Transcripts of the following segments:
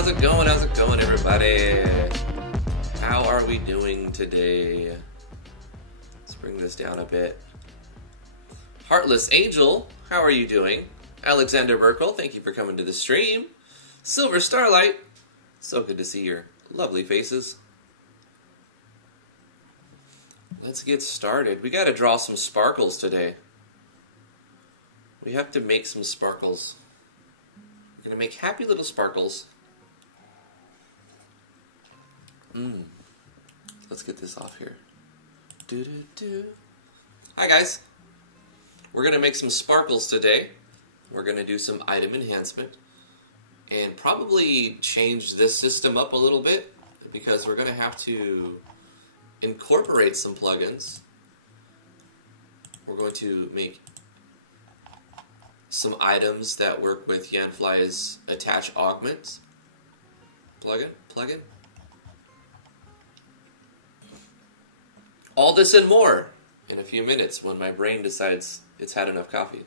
How's it going? How's it going, everybody? How are we doing today? Let's bring this down a bit. Heartless Angel, how are you doing? Alexander Burkle, thank you for coming to the stream. Silver Starlight, so good to see your lovely faces. Let's get started. We got to draw some sparkles today. We have to make some sparkles. We're going to make happy little sparkles. Let's get this off here. Hi guys. We're going to make some sparkles today. We're going to do some item enhancement. And probably change this system up a little bit, because we're going to have to incorporate some plugins. We're going to make some items that work with Yanfly's attach augment plugin. All this and more in a few minutes when my brain decides it's had enough coffee.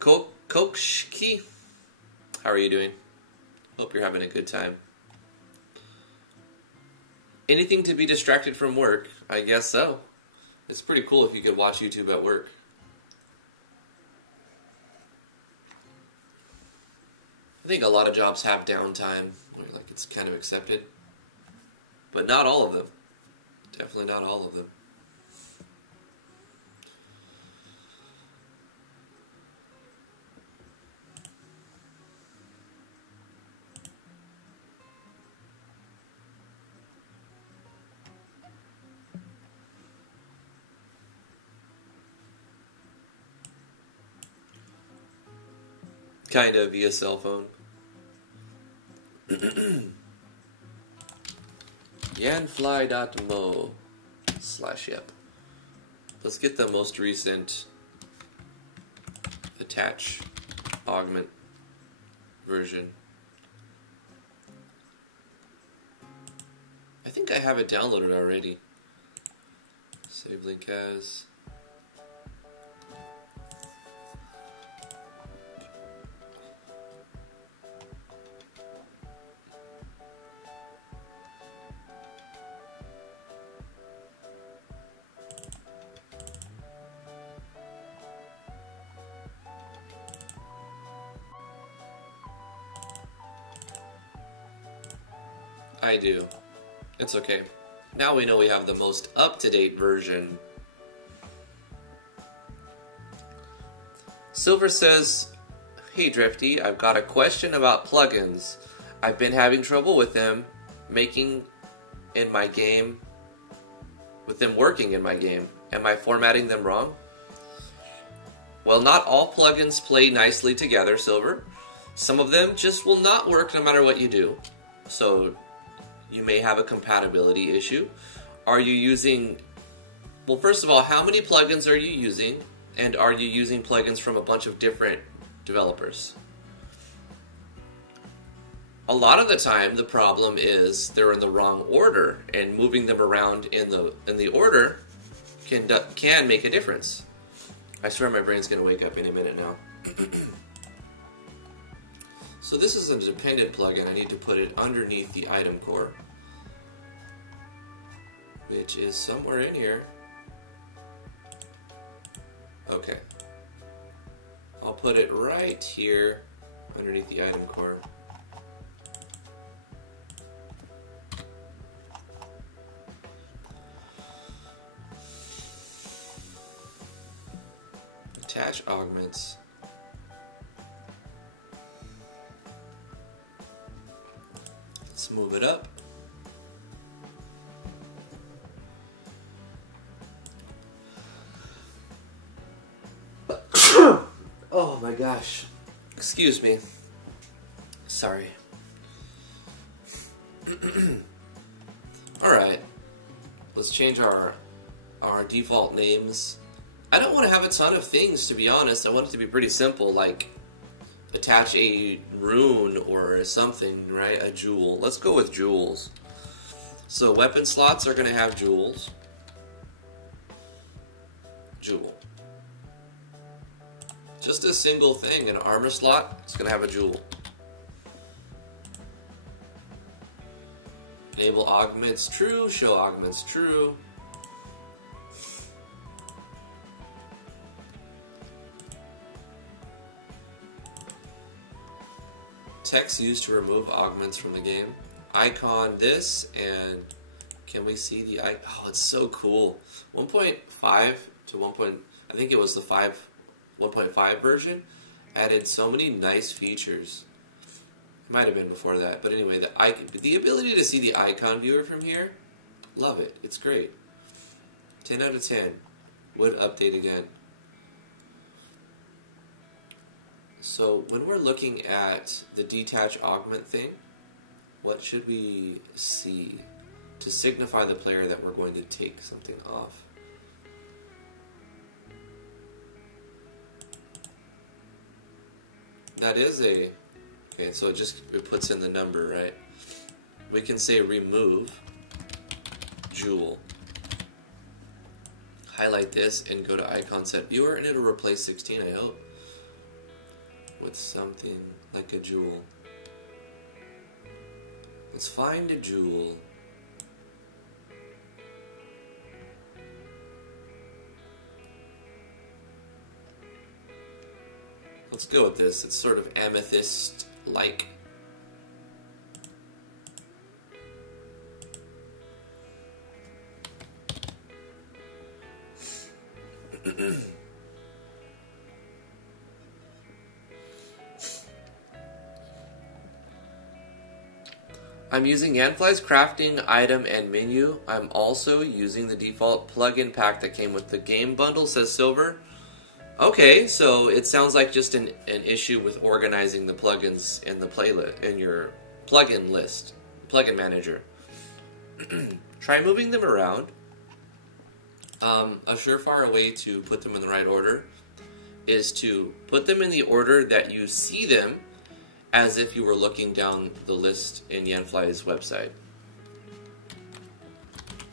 Kokshki, how are you doing? Hope you're having a good time. Anything to be distracted from work? I guess so. It's pretty cool if you could watch YouTube at work. I think a lot of jobs have downtime, where like it's kind of accepted. But not all of them. Definitely not all of them. Kind of via cell phone. Yanfly.mo/yep. Let's get the most recent attach augment version. I think I have it downloaded already. Save link as. I do. It's okay. Now we know we have the most up-to-date version. Silver says, hey Drifty, I've got a question about plugins. I've been having trouble with them working in my game. Am I formatting them wrong? Well, not all plugins play nicely together, Silver. Some of them just will not work no matter what you do. So you may have a compatibility issue. Are you using... Well, first of all, how many plugins are you using? And are you using plugins from a bunch of different developers? A lot of the time, the problem is they're in the wrong order, and moving them around in the order can make a difference. I swear my brain's going to wake up any minute now. So this is a dependent plugin. I need to put it underneath the item core, which is somewhere in here. Okay. I'll put it right here underneath the item core. Attach augments. Let's move it up. Oh my gosh. Excuse me. Sorry. Alright. Let's change our default names. I don't want to have a ton of things, to be honest. I want it to be pretty simple, like attach a rune or something, right? A jewel. Let's go with jewels. So weapon slots are going to have jewels. Jewel. just a single thing, an armor slot, it's gonna have a jewel. Enable augments true, show augments true. Text used to remove augments from the game. Icon this, and can we see the icon? Oh, it's so cool. 1.5 to 1. I think it was the 1.5 version added so many nice features. It might have been before that, but anyway, the ability to see the icon viewer from here, love it. It's great. 10 out of 10. Would update again. So when we're looking at the detach augment thing, what should we see to signify the player that we're going to take something off? That is a... Okay, so it puts in the number, right? We can say remove jewel. Highlight this and go to icon set viewer, and it'll replace 16, I hope, with something like a jewel. Let's find a jewel. Let's go with this. It's sort of amethyst-like. I'm using Yanfly's crafting item and menu. I'm also using the default plugin pack that came with the game bundle, says Silver. Okay, so it sounds like just an issue with organizing the plugins in the playlist, in your plugin list, plugin manager. Try moving them around. A surefire way to put them in the right order is to put them in the order that you see them, as if you were looking down the list in Yanfly's website.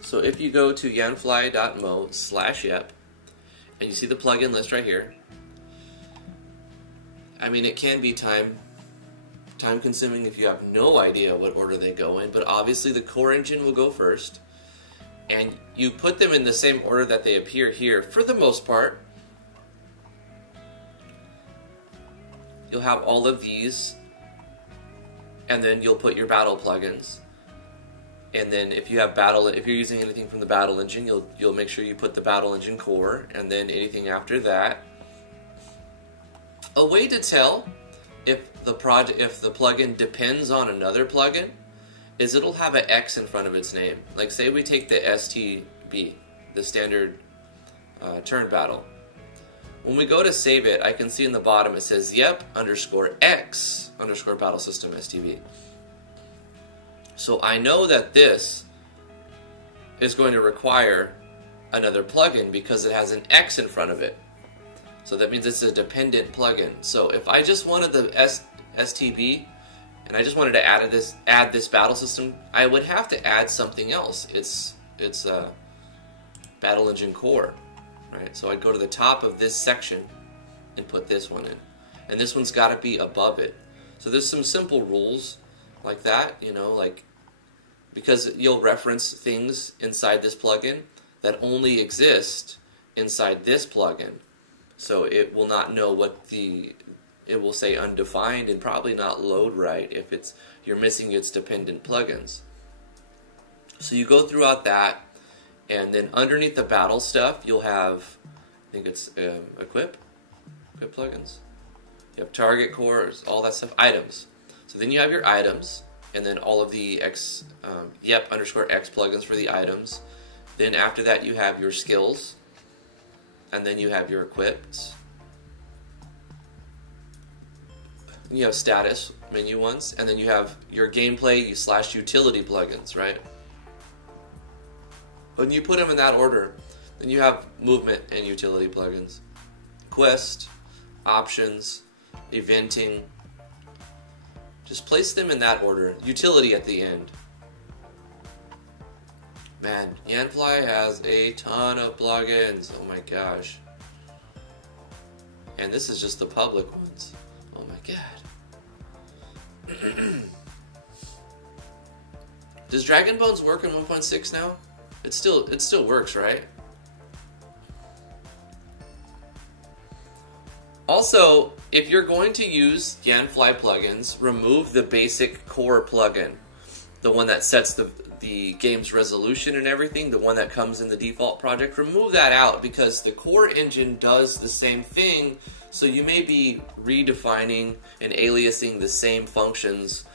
So if you go to yanfly.mo/yep, and you see the plugin list right here, I mean, it can be time consuming if you have no idea what order they go in, but obviously the core engine will go first, and you put them in the same order that they appear here for the most part. You'll have all of these, and then you'll put your battle plugins. And then if you have if you're using anything from the battle engine, you'll make sure you put the battle engine core, and then anything after that. A way to tell if the plugin depends on another plugin is it'll have an X in front of its name. Like say we take the STB, the standard turn battle. When we go to save it, I can see in the bottom it says yep_X_ battle system STB. So I know that this is going to require another plugin because it has an X in front of it. So that means it's a dependent plugin. So if I just wanted the STB and I just wanted to add this battle system, I would have to add something else. It's a battle engine core. Right, so I'd go to the top of this section and put this one in. And this one's got to be above it. So there's some simple rules like that, you know, like, because you'll reference things inside this plugin that only exist inside this plugin. So it will not know it will say undefined and probably not load right if you're missing its dependent plugins. So you go throughout that. And then underneath the battle stuff, you'll have, I think it's equip plugins. You have target cores, all that stuff, items. So then you have your items, and then all of the yep_X plugins for the items. Then after that, you have your skills, and then you have your equipped. You have status menu ones, and then you have your gameplay/utility plugins, right? When you put them in that order, then you have movement and utility plugins. Quest, options, eventing. Just place them in that order. Utility at the end. Man, Yanfly has a ton of plugins. Oh my gosh. And this is just the public ones. Oh my god. Does Dragon Bones work in 1.6 now? It still works, right? Also, if you're going to use Yanfly plugins, remove the basic core plugin. The one that sets the game's resolution and everything, the one that comes in the default project. Remove that out because the core engine does the same thing, so you may be redefining and aliasing the same functions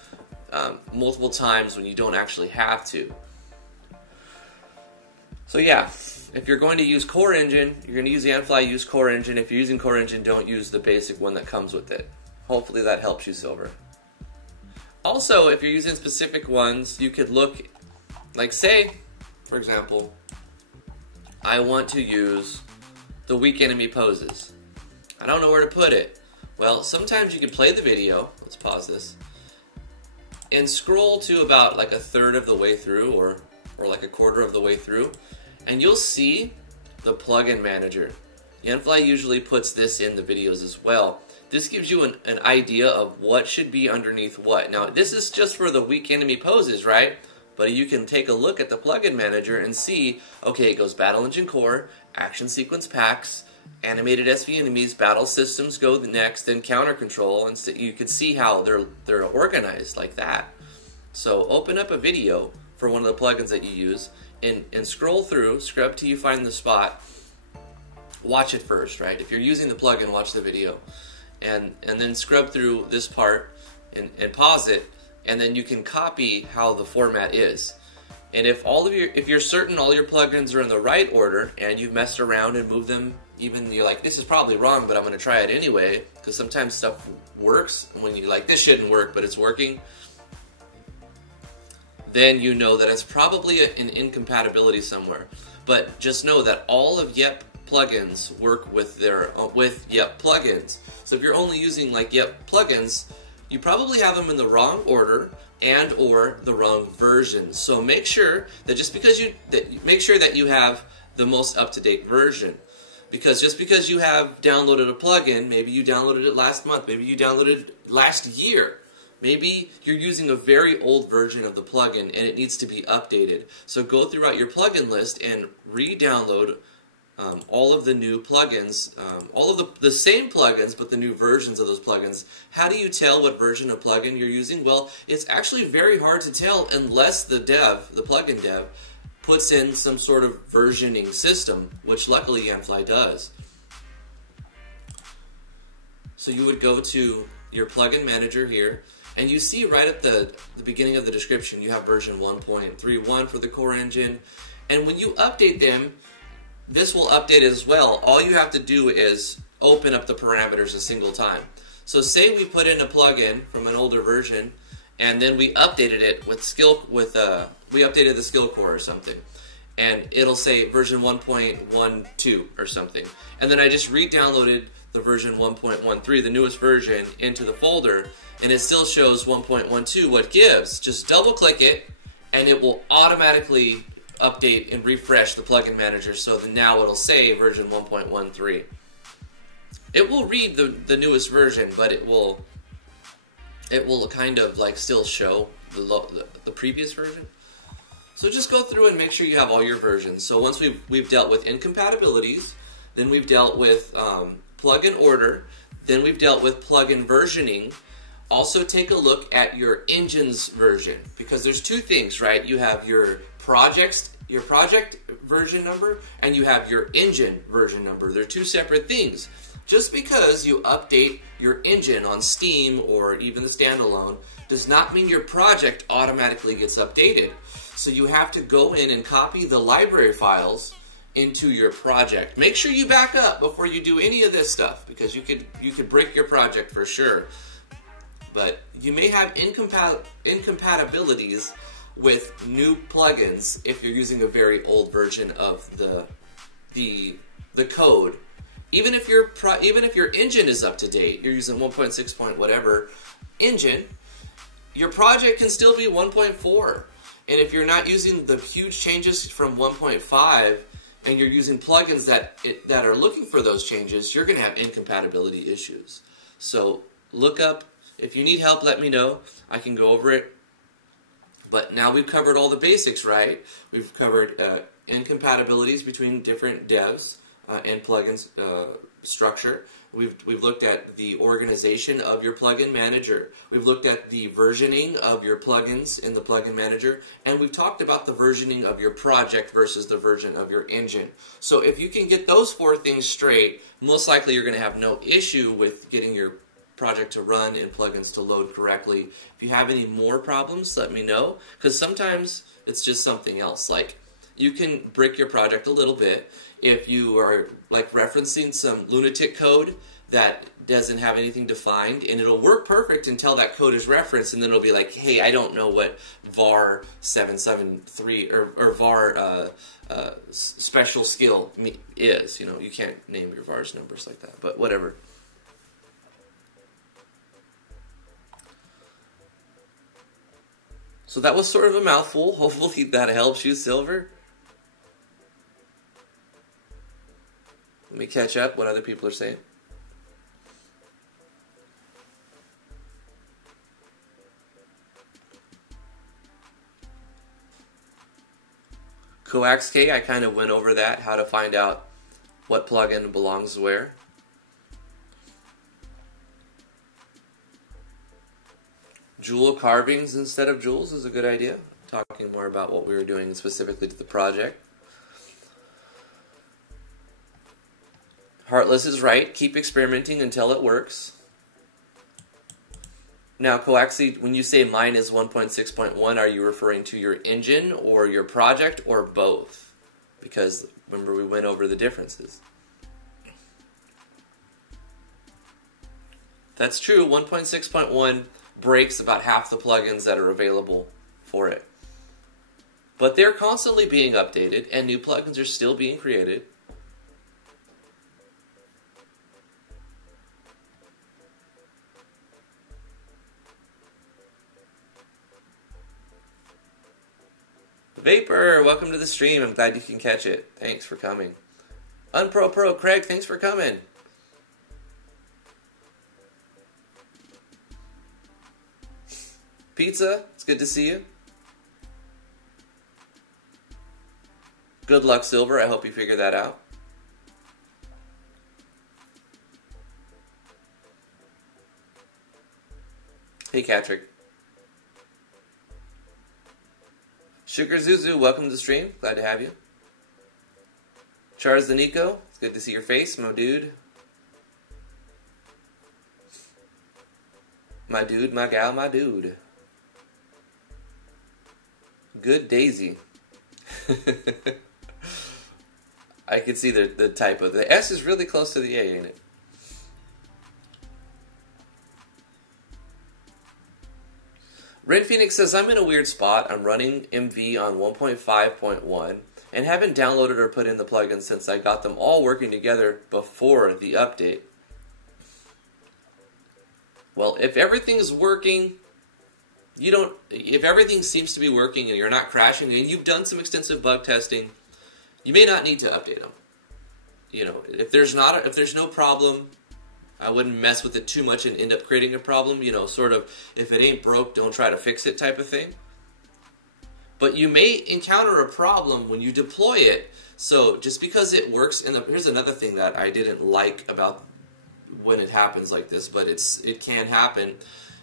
multiple times when you don't actually have to. So yeah, if you're going to use core engine, you're going to use Yanfly, use core engine. If you're using core engine, don't use the basic one that comes with it. Hopefully that helps you, Silver. Also, if you're using specific ones, you could look, like say, for example, I want to use the weak enemy poses. I don't know where to put it. Well, sometimes you can play the video, let's pause this, and scroll to about like a third of the way through, or like a quarter of the way through, and you'll see the plugin manager. Yanfly usually puts this in the videos as well. This gives you an idea of what should be underneath what. Now, this is just for the weak enemy poses, right? But you can take a look at the plugin manager and see, okay, it goes Battle Engine Core, Action Sequence Packs, Animated SV Enemies, Battle Systems go the next, then Counter Control, and so you can see how they're organized like that. So open up a video for one of the plugins that you use and scroll through, scrub till you find the spot. Watch it first, right? If you're using the plugin, watch the video. And then scrub through this part and pause it, and then you can copy how the format is. And if you're certain all your plugins are in the right order and you've messed around and moved them, even you're like, this is probably wrong, but I'm going to try it anyway, because sometimes stuff works when you're like, this shouldn't work, but it's working, then you know that it's probably an incompatibility somewhere. But just know that all of Yep plugins work with Yep plugins. So if you're only using like Yep plugins, you probably have them in the wrong order and or the wrong version. So make sure that make sure that you have the most up-to-date version. Because just because you have downloaded a plugin, maybe you downloaded it last month, maybe you downloaded it last year, maybe you're using a very old version of the plugin and it needs to be updated. So go throughout your plugin list and re-download all of the new plugins, all of the same plugins, but the new versions of those plugins. How do you tell what version of plugin you're using? Well, it's actually very hard to tell unless the plugin dev, puts in some sort of versioning system, which luckily Yanfly does. So you would go to your plugin manager here, and you see right at the beginning of the description, you have version 1.31 for the core engine, and when you update them, this will update as well. All you have to do is open up the parameters a single time. So say we put in a plugin from an older version, and then we updated it we updated the skill core or something, and it'll say version 1.12 or something. And then I just re-downloaded the version 1.13, the newest version, into the folder, and it still shows 1.12 what gives. Just double click it, and it will automatically update and refresh the plugin manager, so that now it'll say version 1.13. It will read the newest version, but it will kind of like still show the previous version. So just go through and make sure you have all your versions. So once we've dealt with incompatibilities, then we've dealt with plugin order, then we've dealt with plugin versioning. Also take a look at your engine's version, because there's two things, right? You have your project version number, and you have your engine version number. They're two separate things. Just because you update your engine on Steam or even the standalone does not mean your project automatically gets updated. So you have to go in and copy the library files into your project. Make sure you back up before you do any of this stuff, because you could break your project for sure. But you may have incompatibilities with new plugins if you're using a very old version of the code. Even if your engine is up to date, you're using 1.6 point whatever engine, your project can still be 1.4. And if you're not using the huge changes from 1.5, and you're using plugins that are looking for those changes, you're going to have incompatibility issues. So look up, if you need help, let me know. I can go over it. But now we've covered all the basics, right? We've covered incompatibilities between different devs and plugins structure. We've looked at the organization of your plugin manager. We've looked at the versioning of your plugins in the plugin manager. And we've talked about the versioning of your project versus the version of your engine. So if you can get those 4 things straight, most likely you're going to have no issue with getting your project to run and plugins to load correctly. If you have any more problems, let me know. Because sometimes it's just something else. Like, you can brick your project a little bit if you are like referencing some lunatic code that doesn't have anything defined, and it'll work perfect until that code is referenced, and then it'll be like, hey, I don't know what var 773 or var special skill is. You know, you can't name your vars numbers like that, but whatever. So that was sort of a mouthful. Hopefully that helps you, Silver. Let me catch up what other people are saying. Coax K, I kind of went over that, how to find out what plugin belongs where. Jewel carvings instead of jewels is a good idea. Talking more about what we were doing specifically to the project. Heartless is right. Keep experimenting until it works. Now, Coaxi, when you say mine is 1.6.1, are you referring to your engine or your project or both? Because remember we went over the differences. That's true. 1.6.1 breaks about half the plugins that are available for it. But they're constantly being updated and new plugins are still being created. Vapor, welcome to the stream. I'm glad you can catch it. Thanks for coming. Unpro Craig, thanks for coming. Pizza, it's good to see you. Good luck, Silver. I hope you figure that out. Hey, Catrick. Sugar Zuzu, welcome to the stream. Glad to have you. Charles the Nico, it's good to see your face, my dude. My dude, my gal, my dude. Good Daisy. I can see the typo. The S is really close to the A, ain't it? Red Phoenix says, I'm in a weird spot. I'm running MV on 1.5.1 and haven't downloaded or put in the plugins since I got them all working together before the update. Well, if everything is working, if everything seems to be working and you're not crashing and you've done some extensive bug testing, you may not need to update them. You know, if there's no problem, I wouldn't mess with it too much and end up creating a problem. You know, sort of, if it ain't broke, don't try to fix it type of thing. But you may encounter a problem when you deploy it. So just because it works, and here's another thing that I didn't like about when it happens like this, but it can happen.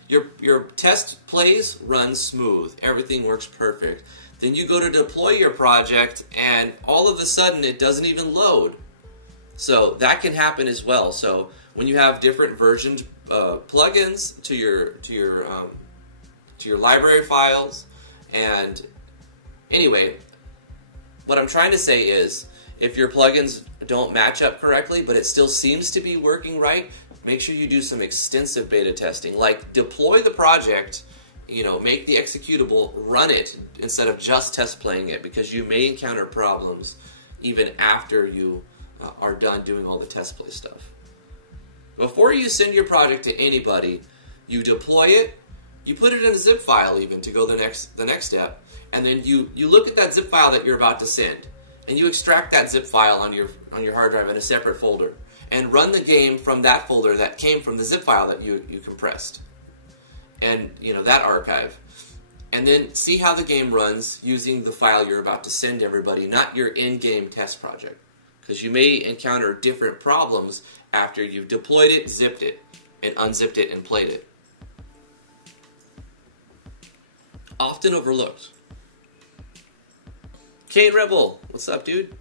Your test plays run smooth. Everything works perfect. Then you go to deploy your project, and all of a sudden it doesn't even load. So that can happen as well. So when you have different versioned plugins to your library files, and anyway, what I'm trying to say is, if your plugins don't match up correctly, but it still seems to be working right, make sure you do some extensive beta testing. Like, deploy the project, you know, make the executable, run it instead of just test playing it, because you may encounter problems even after you are done doing all the test play stuff. Before you send your project to anybody, you deploy it, you put it in a zip file even to go the next step, and then you look at that zip file that you're about to send, and you extract that zip file on your hard drive in a separate folder, and run the game from that folder that came from the zip file that you compressed, and that archive, and then see how the game runs using the file you're about to send everybody, not your in-game test project, because you may encounter different problems after you've deployed it, zipped it, and unzipped it and played it. Often overlooked. Kane Rebel, what's up, dude?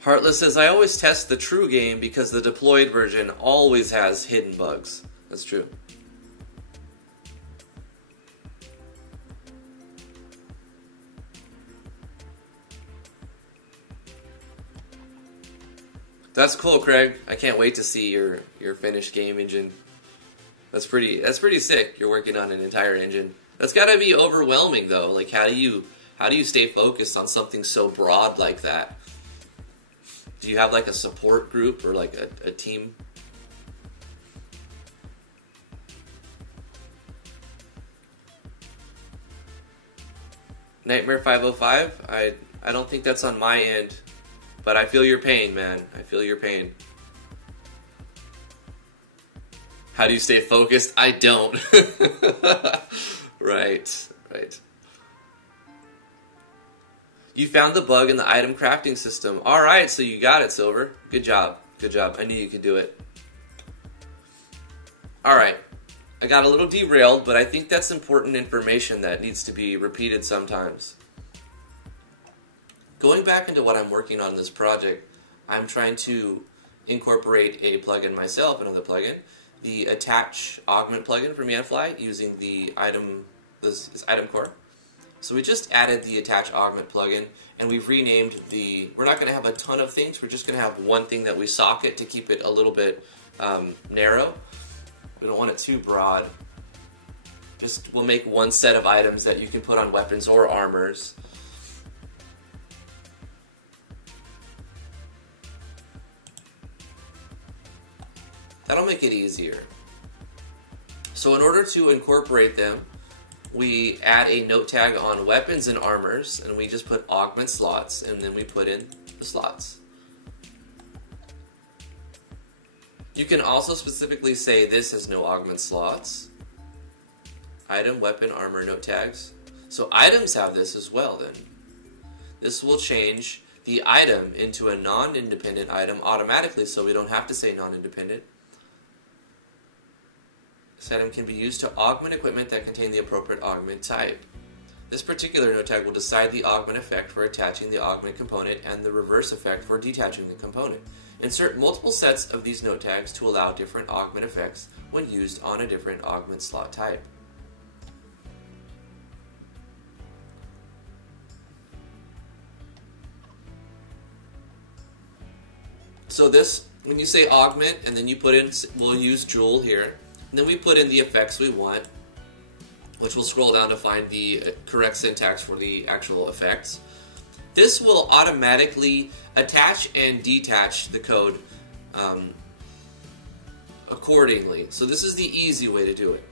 Heartless says, I always test the true game because the deployed version always has hidden bugs. That's true. That's cool, Craig. I can't wait to see your finished game engine. That's pretty sick. You're working on an entire engine. That's got to be overwhelming though. Like how do you stay focused on something so broad like that? Do you have like a support group or like a team? Nightmare 505? I don't think that's on my end, but I feel your pain, man. I feel your pain. How do you stay focused? I don't. Right. You found the bug in the item crafting system. Alright, so you got it, Silver. Good job. I knew you could do it. Alright. I got a little derailed, but I think that's important information that needs to be repeated sometimes. Going back into what I'm working on in this project, I'm trying to incorporate a plugin myself, another plugin, the Attach Augment plugin from Yanfly using the this item core. So we just added the Attach Augment plugin, and we've renamed we're not going to have a ton of things, we're just going to have one thing that we socket to keep it a little bit narrow. We don't want it too broad. We'll make one set of items that you can put on weapons or armors. That'll make it easier. So in order to incorporate them, we add a note tag on weapons and armors, and we just put augment slots, and then we put in the slots. You can also specifically say this has no augment slots. Item, weapon, armor, note tags. So items have this as well then. This will change the item into a non-independent item automatically, so we don't have to say non-independent. This item can be used to augment equipment that contain the appropriate augment type. This particular note tag will decide the augment effect for attaching the augment component and the reverse effect for detaching the component. Insert multiple sets of these note tags to allow different augment effects when used on a different augment slot type. So this, when you say augment, and then you put in, we'll use Joule here, and then we put in the effects we want, which will scroll down to find the correct syntax for the actual effects. This will automatically attach and detach the code accordingly. So this is the easy way to do it.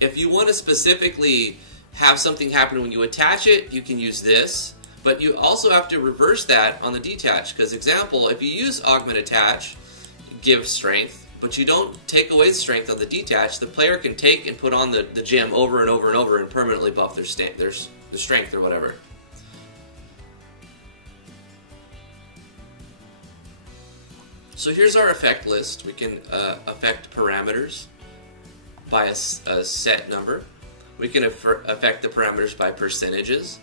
If you want to specifically have something happen when you attach it, you can use this, but you also have to reverse that on the detach, because example, if you use augment attach, give strength, but you don't take away strength on the detach, the player can take and put on the gem over and over and over and permanently buff their strength or whatever. So here's our effect list. We can affect parameters by a set number. We can affect the parameters by percentages.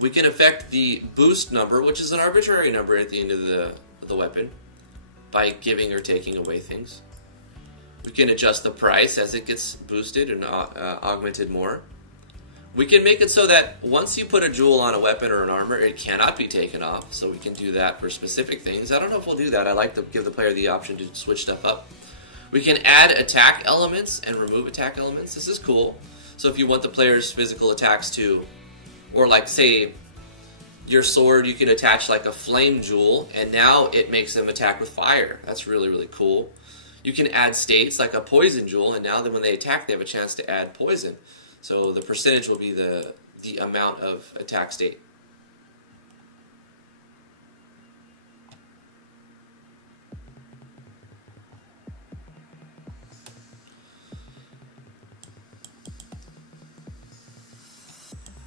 We can affect the boost number, which is an arbitrary number at the end of the weapon, by giving or taking away things. We can adjust the price as it gets boosted and augmented more. We can make it so that once you put a jewel on a weapon or an armor, it cannot be taken off, so we can do that for specific things. I don't know if we'll do that. I like to give the player the option to switch stuff up. We can add attack elements and remove attack elements. This is cool. So if you want the player's physical attacks to Or like, say, your sword, you can attach like a flame jewel, and now it makes them attack with fire. That's really, really cool. You can add states like a poison jewel, and now then when they attack, they have a chance to add poison. So the percentage will be the amount of attack state.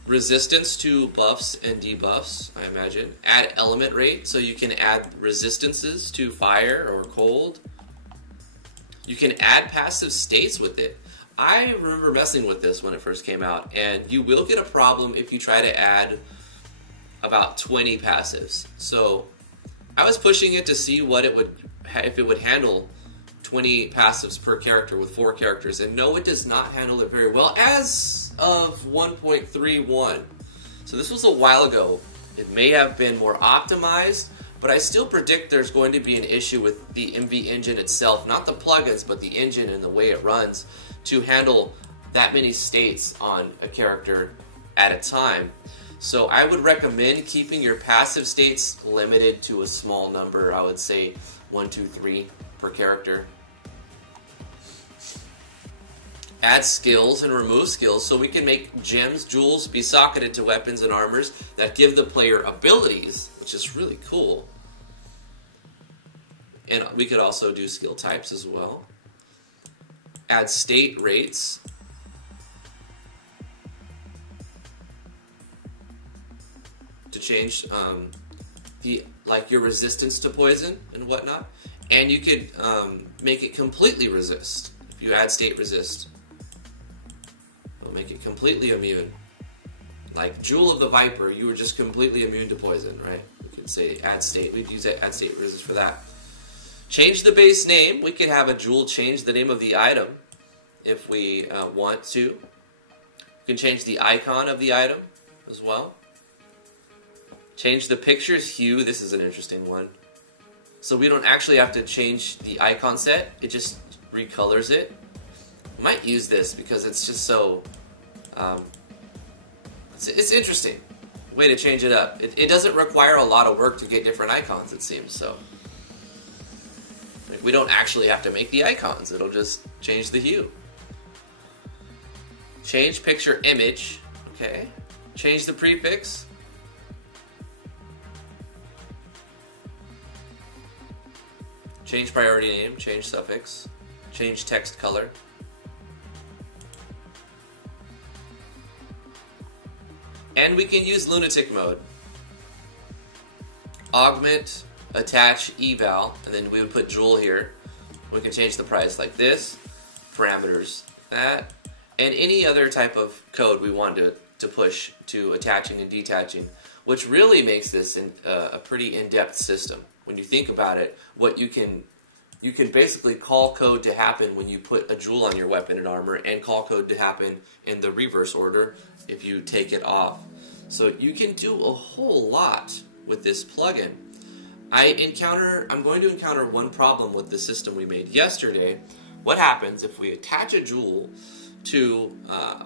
Resistance to buffs and debuffs, I imagine. Add element rate, so you can add resistances to fire or cold. You can add passive states with it. I remember messing with this when it first came out, and you will get a problem if you try to add about 20 passives. So I was pushing it to see what it would, if it would handle 20 passives per character with 4 characters, and no, it does not handle it very well as of 1.31. So this was a while ago. It may have been more optimized, but I still predict there's going to be an issue with the MV engine itself, not the plugins, but the engine and the way it runs, to handle that many states on a character at a time. So I would recommend keeping your passive states limited to a small number. I would say 1, 2, 3 per character. Add skills and remove skills, so we can make gems, jewels be socketed to weapons and armors that give the player abilities, which is really cool. And we could also do skill types as well. Add state rates. To change your resistance to poison and whatnot. And you could make it completely resist. If you add state resist, it'll make it completely immune. Like Jewel of the Viper, you were just completely immune to poison, right? We could say add state. We'd use add state resist for that. Change the base name. We could have a jewel change the name of the item if we want to. We can change the icon of the item as well. Change the picture's hue. This is an interesting one. So we don't actually have to change the icon set. It just recolors it. I might use this because it's just so... it's interesting. Way to change it up. It doesn't require a lot of work to get different icons, it seems, so... we don't actually have to make the icons. It'll just change the hue. Change picture image. Okay. Change the prefix. Change priority name. Change suffix. Change text color. And we can use lunatic mode. Augment, attach, eval, and then we would put jewel here. We can change the price like this, parameters, that, and any other type of code we want to push to attaching and detaching, which really makes this a pretty in-depth system. When you think about it, what you can basically call code to happen when you put a jewel on your weapon and armor, and call code to happen in the reverse order if you take it off. So you can do a whole lot with this plugin. I'm going to encounter one problem with the system we made yesterday. What happens if we attach a jewel to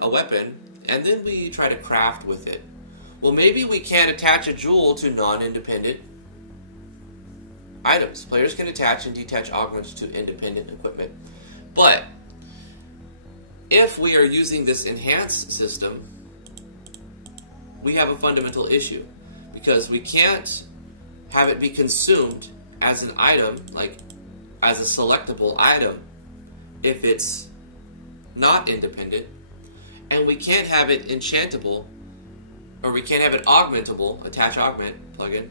a weapon and then we try to craft with it? Well, maybe we can't attach a jewel to non-independent items. Players can attach and detach augments to independent equipment. But if we are using this enhanced system, we have a fundamental issue, because we can't have it be consumed as an item, like as a selectable item, if it's not independent, and we can't have it enchantable, or we can't have it augmentable, attach augment plugin,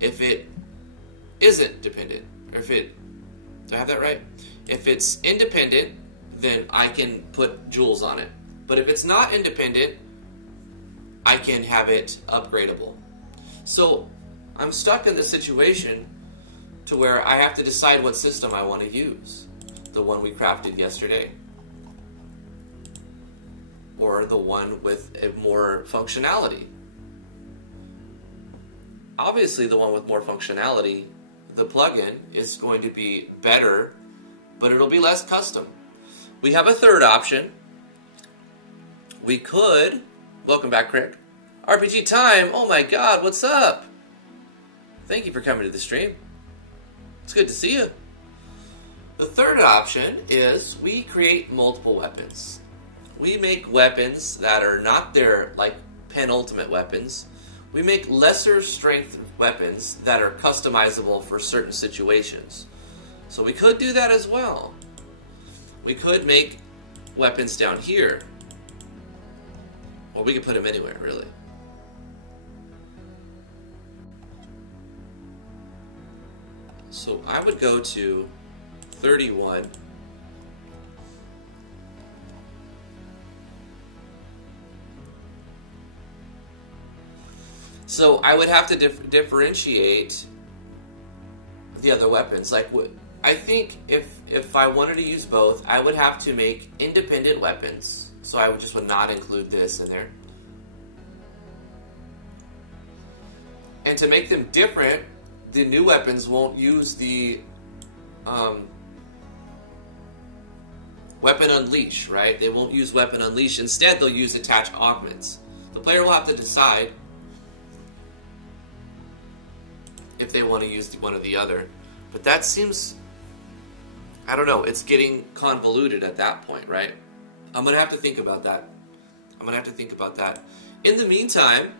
if it isn't dependent, or if it, do I have that right? If it's independent, then I can put jewels on it. But if it's not independent, I can have it upgradable. So I'm stuck in the situation to where I have to decide what system I want to use. The one we crafted yesterday, or the one with more functionality. Obviously the one with more functionality, the plugin, is going to be better, but it'll be less custom. We have a third option. We could, welcome back, Crick. RPG Time! Oh my god, what's up? Thank you for coming to the stream. It's good to see you. The third option is we create multiple weapons. We make weapons that are not their, like, penultimate weapons. We make lesser strength weapons that are customizable for certain situations. So we could do that as well. We could make weapons down here. Or we could put them anywhere, really. So I would go to 31. So I would have to differentiate the other weapons. Like, I think if I wanted to use both, I would have to make independent weapons. So I would not include this in there. And to make them different, the new weapons won't use the Weapon Unleash, right? They won't use Weapon Unleash. Instead, they'll use Attach Augments. The player will have to decide if they want to use one or the other. But that seems, I don't know, it's getting convoluted at that point, right? I'm going to have to think about that. In the meantime,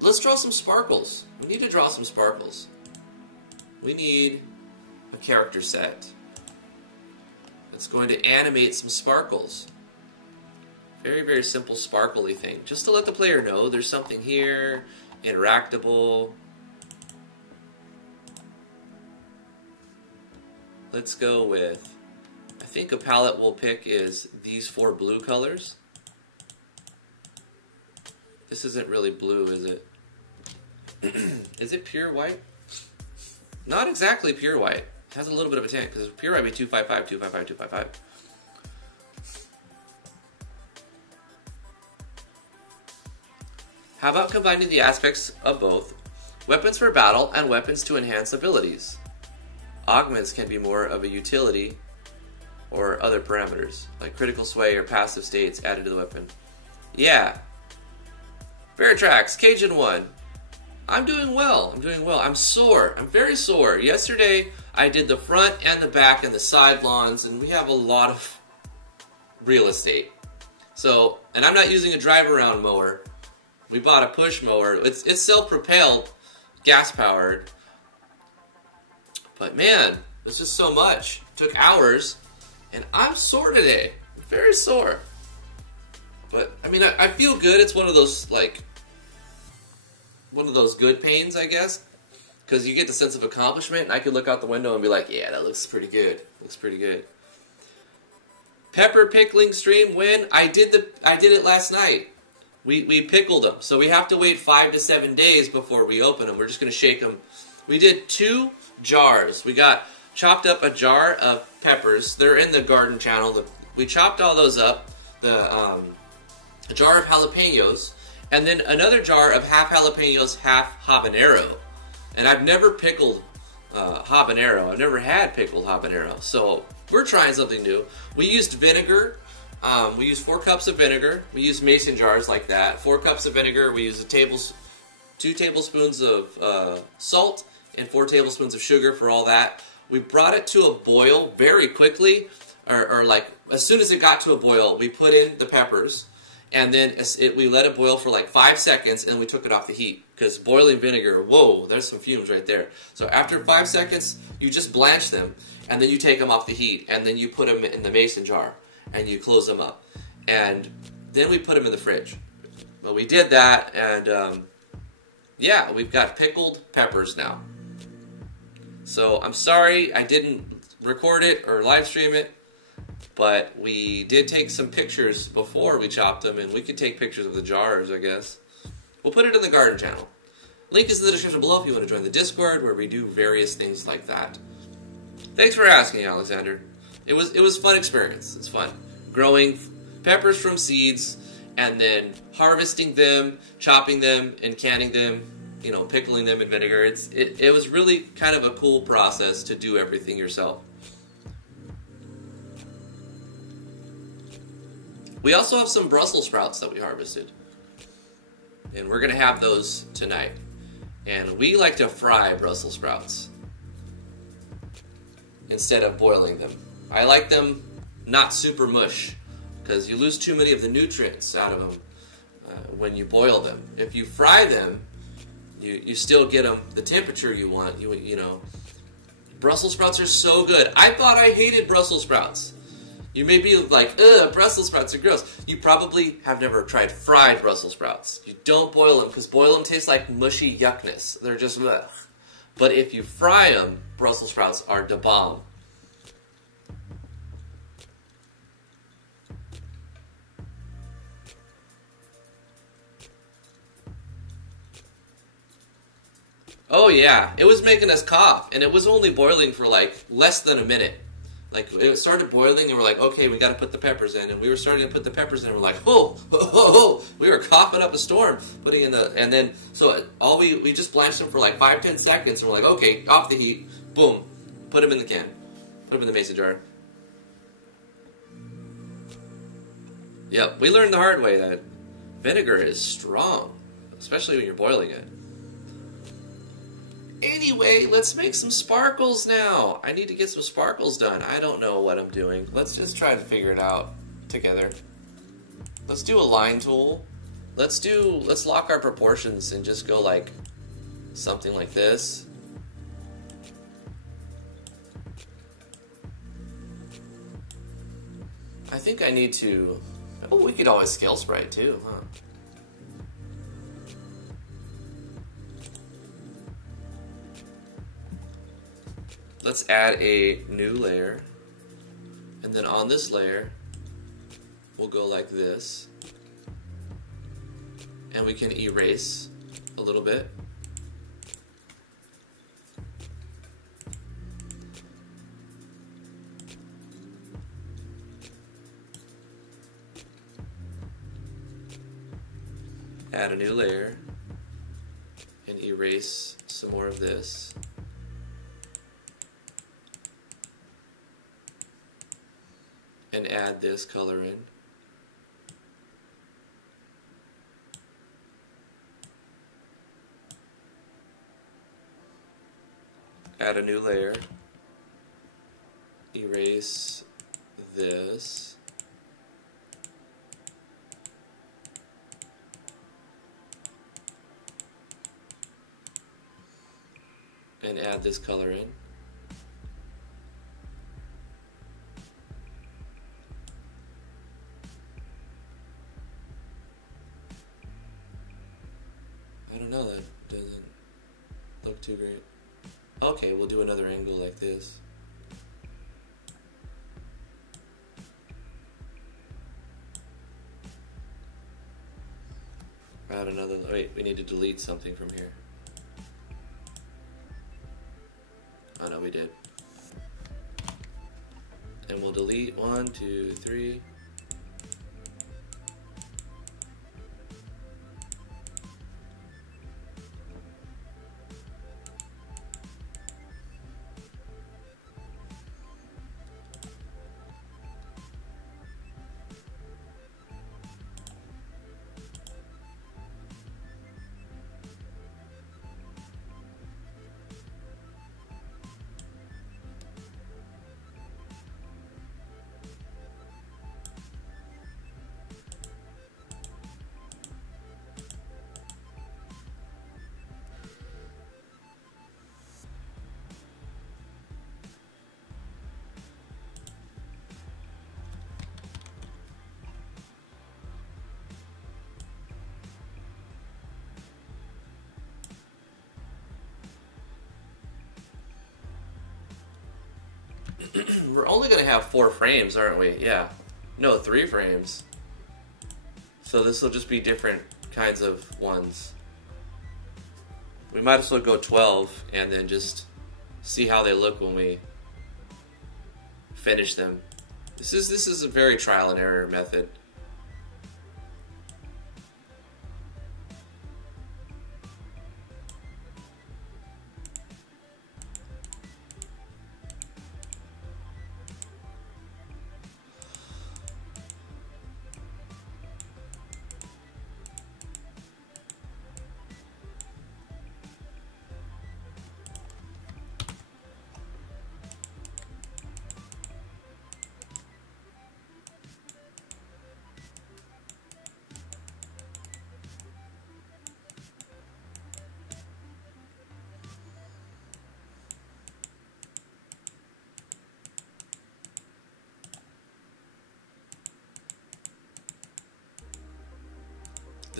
let's draw some sparkles. We need to draw some sparkles. We need a character set that's going to animate some sparkles. Very, very simple sparkly thing. Just to let the player know there's something here, interactable. Let's go with, I think a palette we'll pick is these 4 blue colors. This isn't really blue, is it? Is it pure white? Not exactly pure white. It has a little bit of a tint, because pure white would be 255, 255, 255. How about combining the aspects of both? Weapons for battle and weapons to enhance abilities. Augments can be more of a utility or other parameters, like critical sway or passive states added to the weapon. Yeah. Veritrax, Cajun 1. I'm doing well. I'm sore. I'm very sore. Yesterday, I did the front and the back and the side lawns, and we have a lot of real estate. So, and I'm not using a drive-around mower. We bought a push mower. It's self-propelled, gas-powered. But man, it's just so much. It took hours, and I'm sore today. I'm very sore. But, I mean, I feel good. It's one of those, like, one of those good pains, I guess. Because you get the sense of accomplishment, and I can look out the window and be like, yeah, that looks pretty good. Looks pretty good. Pepper pickling stream when? I did it last night. We pickled them. So we have to wait 5 to 7 days before we open them. We're just going to shake them. We did 2 jars. We chopped up a jar of peppers. They're in the garden channel. We chopped all those up. A jar of jalapenos. And then another jar of half jalapenos, half habanero. And I've never pickled habanero. I've never had pickled habanero. So we're trying something new. We used vinegar. We used 4 cups of vinegar. We used mason jars like that. 4 cups of vinegar. We used 2 tablespoons of salt and 4 tablespoons of sugar for all that. We brought it to a boil very quickly, or like as soon as it got to a boil, we put in the peppers, and then we let it boil for like 5 seconds, and we took it off the heat, because boiling vinegar, whoa, there's some fumes right there. So after 5 seconds, you just blanch them, and then you take them off the heat, and then you put them in the mason jar, and you close them up. And then we put them in the fridge. Well, we did that, and yeah, we've got pickled peppers now. So I'm sorry I didn't record it or live stream it, but we did take some pictures before we chopped them, and we could take pictures of the jars, I guess. We'll put it in the garden channel. Link is in the description below if you want to join the Discord, where we do various things like that. Thanks for asking, Alexander. It was a fun experience. It's fun. Growing peppers from seeds, and then harvesting them, chopping them, and canning them, you know, pickling them in vinegar. It was really kind of a cool process to do everything yourself. We also have some Brussels sprouts that we harvested. And we're gonna have those tonight. And we like to fry Brussels sprouts instead of boiling them. I like them not super mush, because you lose too many of the nutrients out of them when you boil them. If you fry them, you still get them the temperature you want. You know, Brussels sprouts are so good. I thought I hated Brussels sprouts. You may be like, ugh, Brussels sprouts are gross. You probably have never tried fried Brussels sprouts. You don't boil them, because boil them tastes like mushy yuckness. They're just ugh. But if you fry them, Brussels sprouts are da bomb. Oh yeah, it was making us cough, and it was only boiling for like less than a minute. Like, it started boiling, and we're like, okay, we got to put the peppers in. And we were starting to put the peppers in, and we're like, oh, oh, oh, oh. We were coughing up a storm, putting in the, and then, so we just blanched them for like 5-10 seconds, and we're like, okay, off the heat, boom, put them in the can, put them in the mason jar. Yep, we learned the hard way that vinegar is strong, especially when you're boiling it. Anyway, let's make some sparkles now. I need to get some sparkles done. I don't know what I'm doing. Let's just try to figure it out together. Let's do a line tool. Let's lock our proportions and just go like something like this. I think I need to, oh, we could always scale sprite too, huh? Let's add a new layer, and then on this layer, we'll go like this, and we can erase a little bit. Add a new layer, and erase some more of this. And add this color in. Add a new layer. Erase this. And add this color in. No, that doesn't look too great. Okay, we'll do another angle like this. Add another, wait, we need to delete something from here. Oh no, we did. And we'll delete 1, 2, 3. We're only going to have 4 frames, aren't we? Yeah. No, 3 frames. So this will just be different kinds of ones. We might as well go 12 and then just see how they look when we finish them. This is a very trial and error method.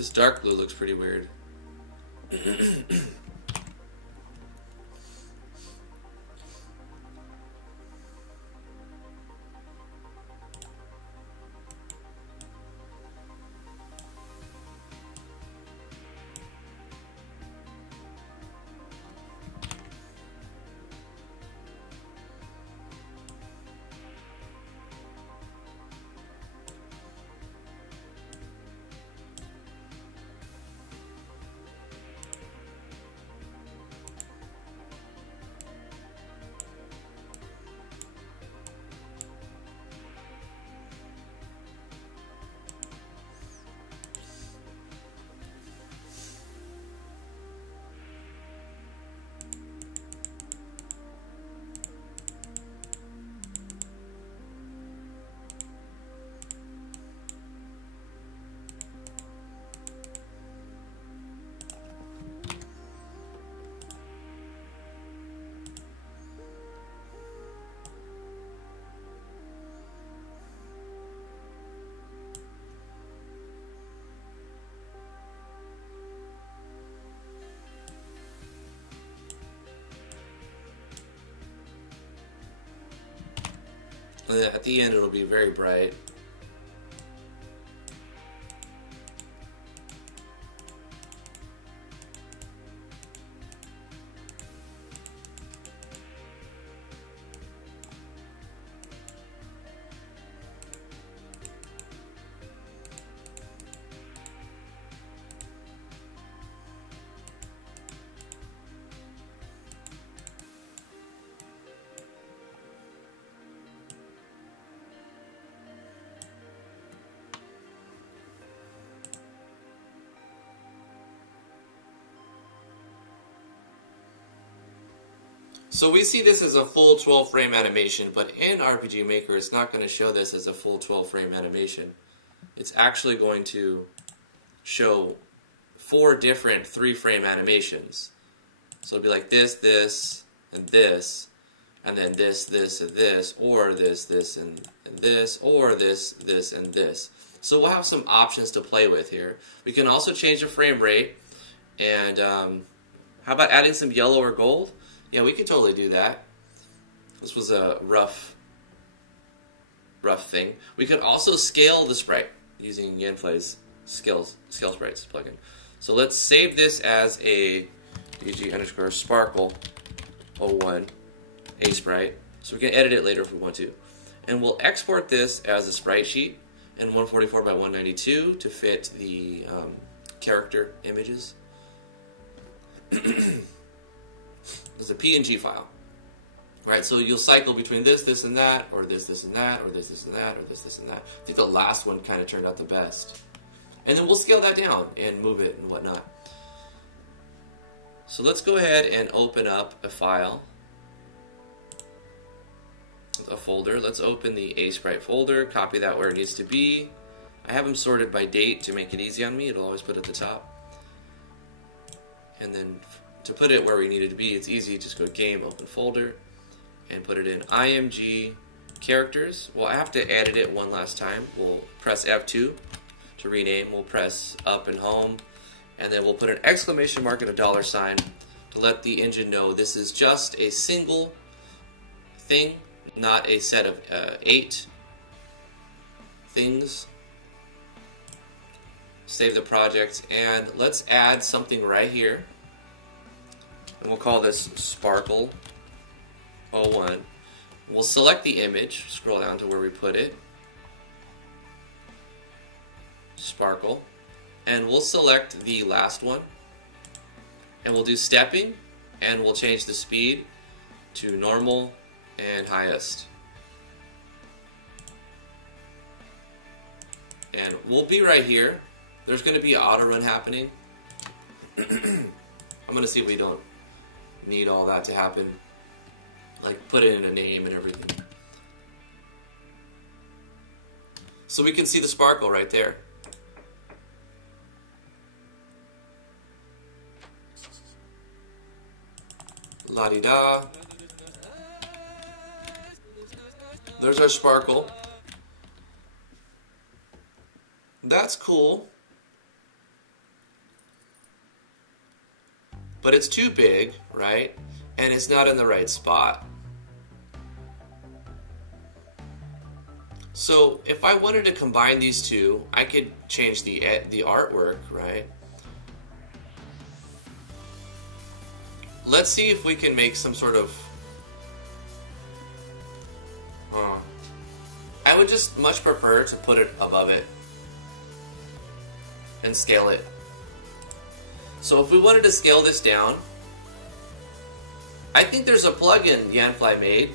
This dark blue looks pretty weird. At the end, it'll be very bright. So we see this as a full 12 frame animation, but in RPG Maker it's not going to show this as a full 12 frame animation. It's actually going to show 4 different 3-frame animations. So it'll be like this, this, and this, and then this, this, and this, or this, and this, or this, and this. So we'll have some options to play with here. We can also change the frame rate, and how about adding some yellow or gold? Yeah, we could totally do that. This was a rough thing. We could also scale the sprite using Gameplays Scale Sprites plugin. So let's save this as a DG_sparkle01 a sprite. So we can edit it later if we want to. And we'll export this as a sprite sheet in 144 by 192 to fit the character images. It's a PNG file, right? So you'll cycle between this, this, and that, or this, and that, or this, and that, or this, and that. I think the last one kind of turned out the best. And then we'll scale that down and move it and whatnot. So let's go ahead and open up a file, a folder. Let's open the A-Sprite folder, copy that where it needs to be. I have them sorted by date to make it easy on me. It'll always put it at the top. And then to put it where we need it to be, it's easy. Just go Game, Open Folder, and put it in IMG Characters. Well, I have to edit it one last time. We'll press F2 to rename. We'll press Up and Home, and then we'll put an exclamation mark and a $sign to let the engine know this is just a single thing, not a set of 8 things. Save the project, and let's add something right here. And we'll call this Sparkle 01. We'll select the image, scroll down to where we put it, Sparkle, and we'll select the last one, and we'll do stepping, and we'll change the speed to normal and highest. And we'll be right here. There's going to be auto run happening. I'm going to see if we don't need all that to happen, like put in a name and everything. So we can see the sparkle right there. La-di-da. There's our sparkle. That's cool. but it's too big, right? And it's not in the right spot. So if I wanted to combine these two, I could change the artwork, right? Let's see if we can make some sort of... I would just much prefer to put it above it and scale it. So if we wanted to scale this down, I think there's a plugin Yanfly made,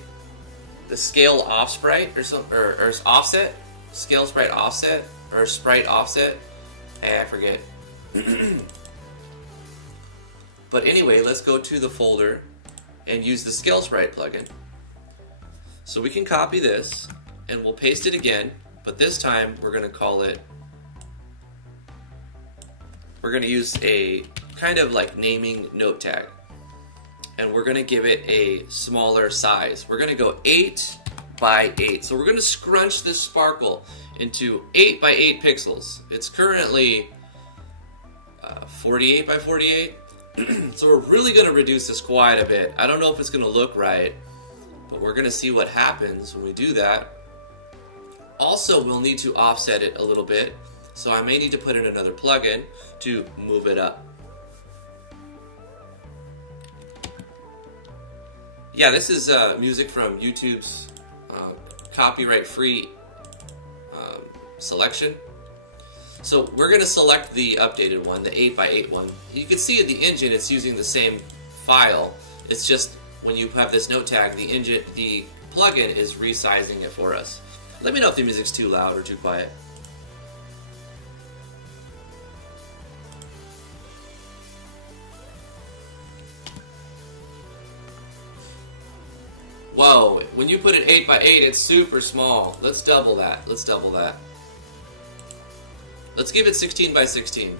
the scale off sprite or some or offset, scale sprite offset or sprite offset. I forget. But anyway, let's go to the folder and use the scale sprite plugin. So we can copy this and we'll paste it again, but this time we're going to call it, we're going to use a kind of like naming note tag, and we're going to give it a smaller size. We're going to go 8 by 8. So we're going to scrunch this sparkle into 8 by 8 pixels. It's currently 48 by 48. So we're really going to reduce this quite a bit. I don't know if it's going to look right, but we're going to see what happens when we do that. Also, we'll need to offset it a little bit, so I may need to put in another plugin to move it up. Yeah, this is music from YouTube's copyright-free selection. So we're going to select the updated one, the 8 by 8 one. You can see in the engine it's using the same file. It's just when you have this note tag, the plugin is resizing it for us. Let me know if the music's too loud or too quiet. Whoa, when you put it 8 by 8, it's super small. Let's double that. Let's double that. Let's give it 16 by 16.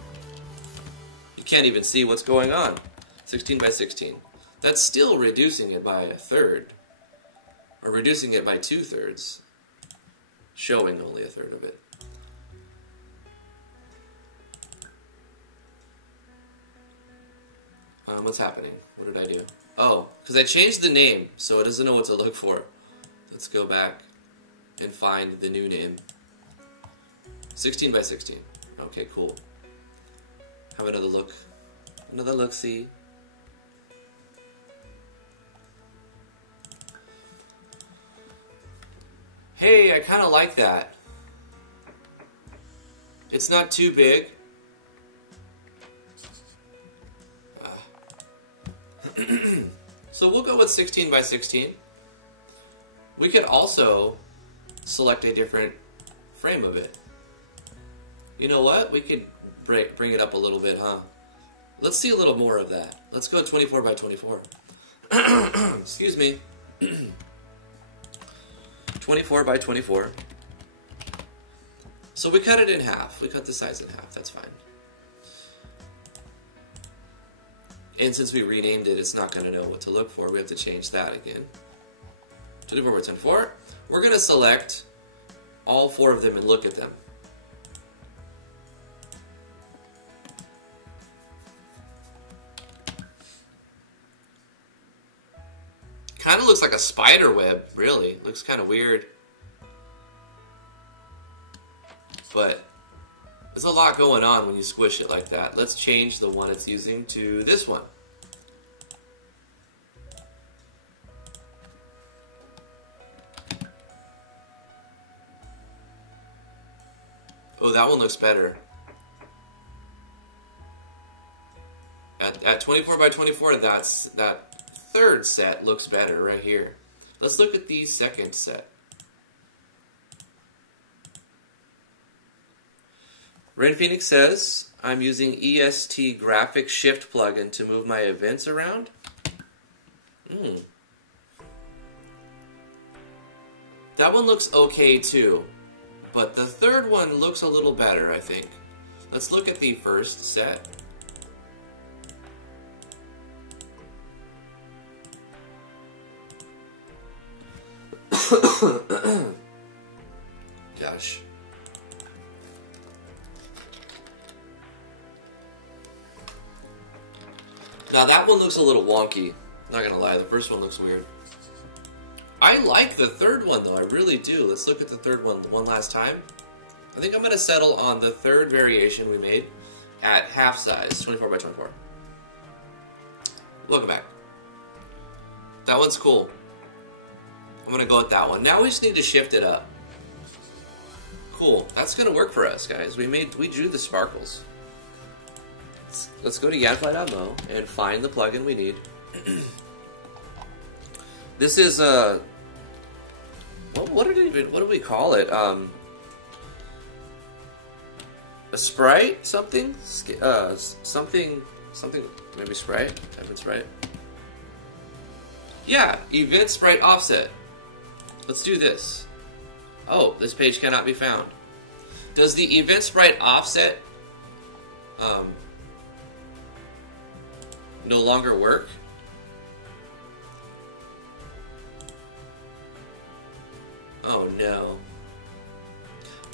You can't even see what's going on. 16 by 16. That's still reducing it by 1/3. Or reducing it by 2/3. Showing only 1/3 of it. What's happening? What did I do? Oh, because I changed the name, so it doesn't know what to look for. Let's go back and find the new name. 16 by 16. Okay, cool. Have another look. Another look-see. Hey, I kind of like that. It's not too big. So we'll go with 16 by 16. We could also select a different frame of it. You know what? We could bring it up a little bit, huh? Let's see a little more of that. Let's go 24 by 24. Excuse me. 24 by 24. So we cut it in half. We cut the size in half. That's fine. And since we renamed it, it's not going to know what to look for. We have to change that again. 24 by 24. We're going to select all 4 of them and look at them. Kind of looks like a spider web, really. Looks kind of weird. But there's a lot going on when you squish it like that. Let's change the one it's using to this one. Oh, that one looks better. At 24 by 24, that 3rd set looks better right here. Let's look at the 2nd set. Rain Phoenix says, I'm using EST Graphic Shift plugin to move my events around. That one looks okay too, but the 3rd one looks a little better, I think. Let's look at the 1st set. Gosh. Now that one looks a little wonky. Not gonna lie, the first one looks weird. I like the third one though, I really do. Let's look at the third one last time. I think I'm gonna settle on the third variation we made at half size, 24 by 24. Welcome back. That one's cool. I'm gonna go with that one. Now we just need to shift it up. Cool, that's gonna work for us, guys. We drew the sparkles. Let's go to Gadfly.mo and find the plugin we need. This is what do we call it? A sprite? Something, maybe sprite? Type in sprite. Yeah, event sprite offset. Let's do this. Oh, this page cannot be found. Does the event sprite offset no longer work? Oh no.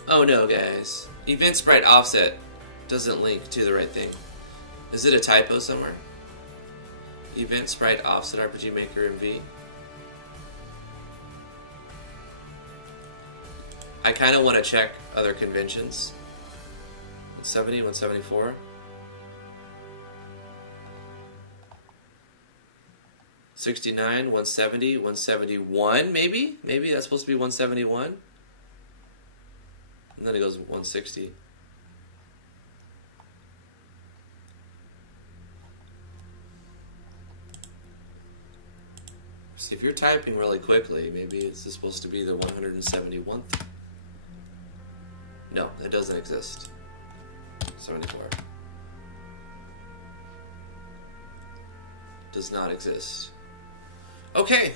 Oh no, guys. Event sprite offset doesn't link to the right thing. Is it a typo somewhere? Event sprite offset RPG Maker MV. I kind of want to check other conventions. 170, 174. 69, 170, 171, maybe? Maybe that's supposed to be 171. And then it goes 160. See, if you're typing really quickly, maybe it's supposed to be the 171th. No, it doesn't exist. 74. Does not exist. Okay.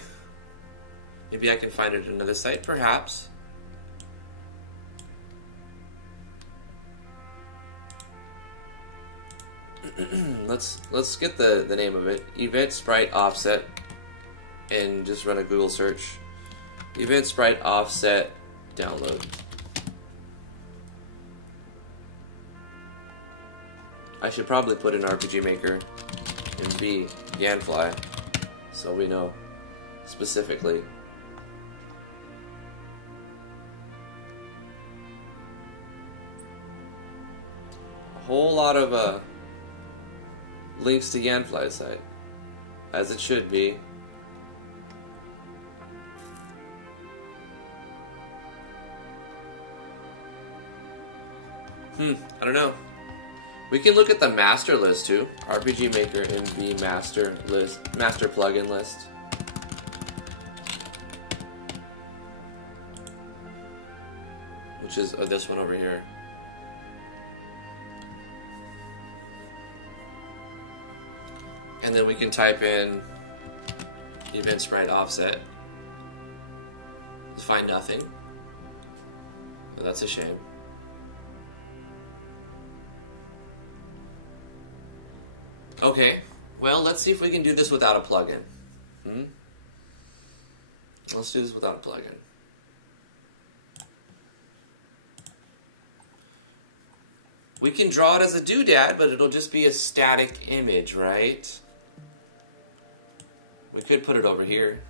Maybe I can find it at another site, perhaps. Let's get the name of it. Event Sprite Offset, and just run a Google search. Event Sprite Offset download. I should probably put in RPG Maker and B Ganfly, so we know specifically. A whole lot of links to Ganfly's site, as it should be. I don't know. We can look at the master list too. RPG Maker MV master list, master plugin list. Which is this one over here. And then we can type in event sprite offset. Find nothing. Oh, that's a shame. Okay, well, let's see if we can do this without a plugin. Let's do this without a plugin. We can draw it as a doodad, but it'll just be a static image, right? We could put it over here,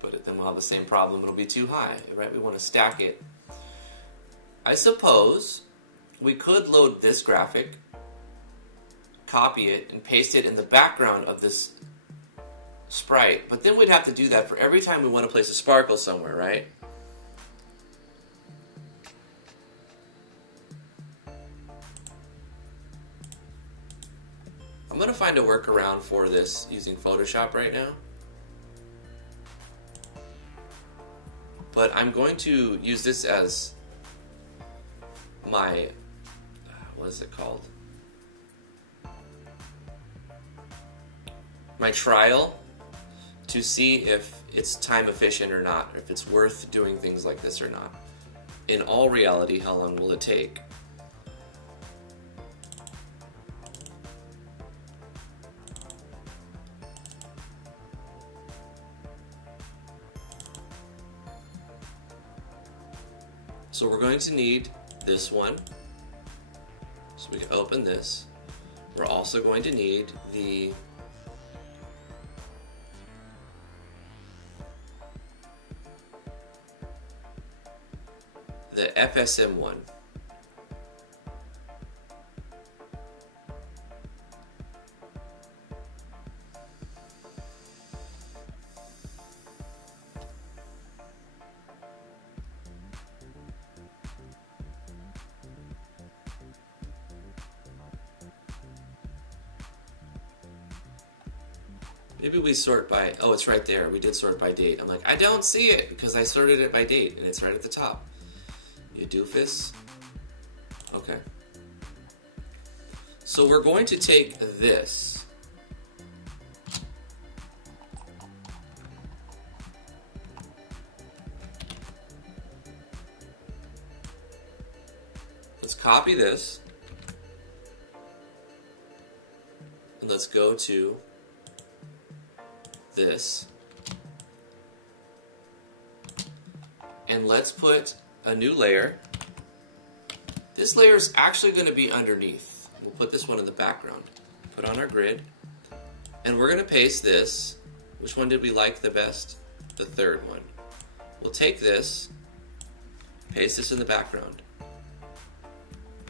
but then we'll have the same problem. It'll be too high, right? We want to stack it. I suppose we could load this graphic, copy it, and paste it in the background of this sprite. But then we'd have to do that for every time we want to place a sparkle somewhere, right? I'm going to find a workaround for this using Photoshop right now. But I'm going to use this as my, what is it called? My trial to see if it's time efficient or not, or if it's worth doing things like this or not. In all reality, how long will it take? So we're going to need this one, so we can open this. We're also going to need the the FSM one. Maybe we sort by, oh, it's right there. We did sort by date. I'm like, I don't see it because I sorted it by date and it's right at the top. You doofus. Okay. So we're going to take this. Let's copy this. And let's go to this, and let's put a new layer. This layer is actually going to be underneath. We'll put this one in the background. Put on our grid, and we're going to paste this. Which one did we like the best? The third one. We'll take this, paste this in the background.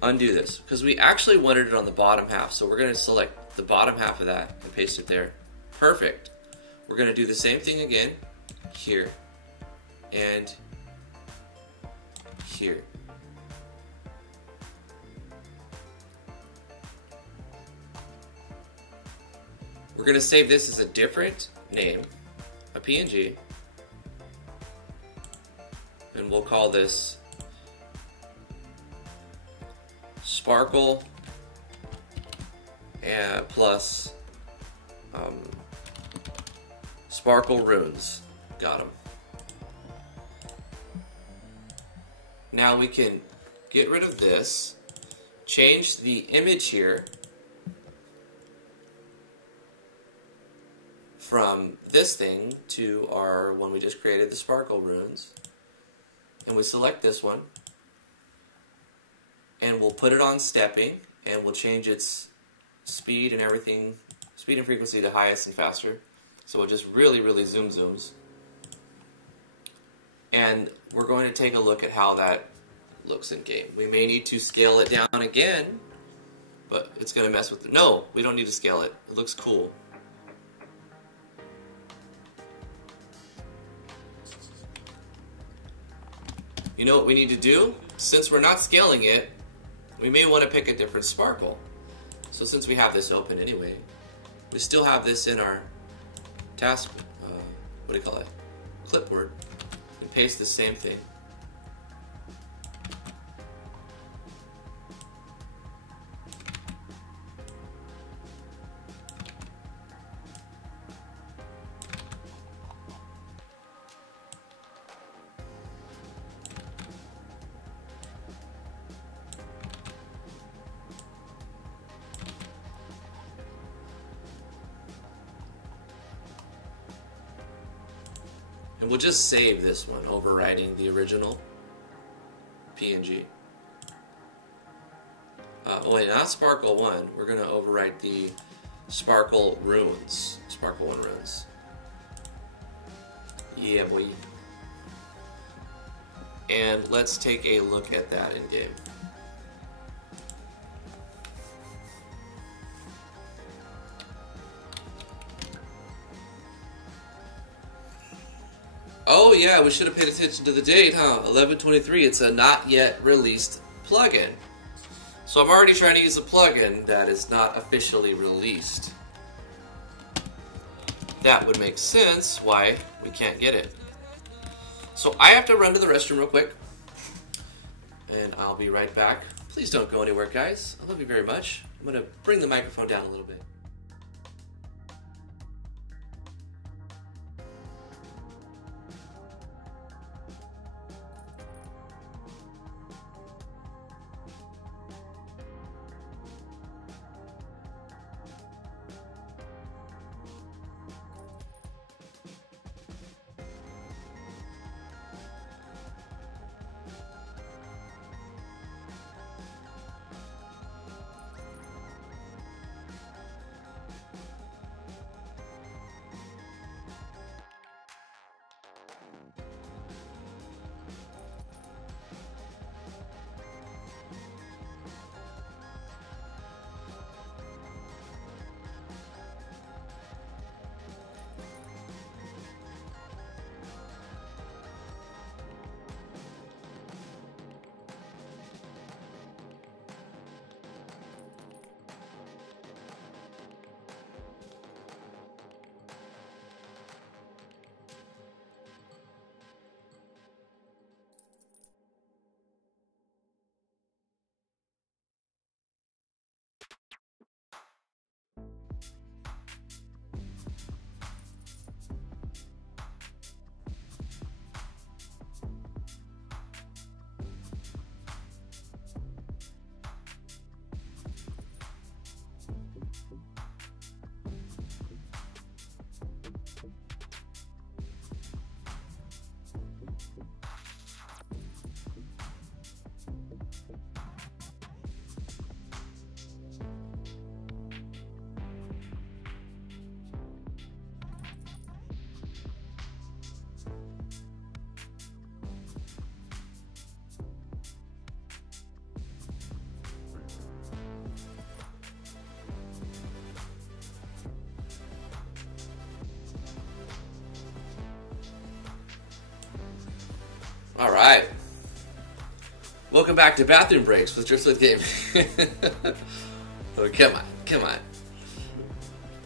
Undo this, because we actually wanted it on the bottom half, so we're going to select the bottom half of that and paste it there. Perfect. We're going to do the same thing again, here, and here. We're going to save this as a different name, a PNG, and we'll call this Sparkle plus Sparkle runes. Got them. Now we can get rid of this, change the image here from this thing to our one we just created, the Sparkle runes, and we select this one, and we'll put it on stepping, and we'll change its speed and everything, speed and frequency to highest and faster. So it just really zooms. And we're going to take a look at how that looks in game. We may need to scale it down again, but it's going to mess with it. No, we don't need to scale it. It looks cool. You know what we need to do? Since we're not scaling it, we may want to pick a different sparkle. So since we have this open anyway, we still have this in our task, what do you call it? Clipboard, and paste the same thing. And we'll just save this one, overwriting the original PNG. Oh wait, not Sparkle 1. We're going to overwrite the Sparkle runes. Sparkle 1 runes. Yeah, boy. And let's take a look at that in game. Oh yeah, we should have paid attention to the date, huh? 11/23, it's a not yet released plugin. So I'm already trying to use a plugin that is not officially released. That would make sense why we can't get it. So I have to run to the restroom real quick, and I'll be right back. Please don't go anywhere, guys. I love you very much. I'm going to bring the microphone down a little bit. All right. Welcome back to Bathroom Breaks with Graceless Gaming. Oh, come on.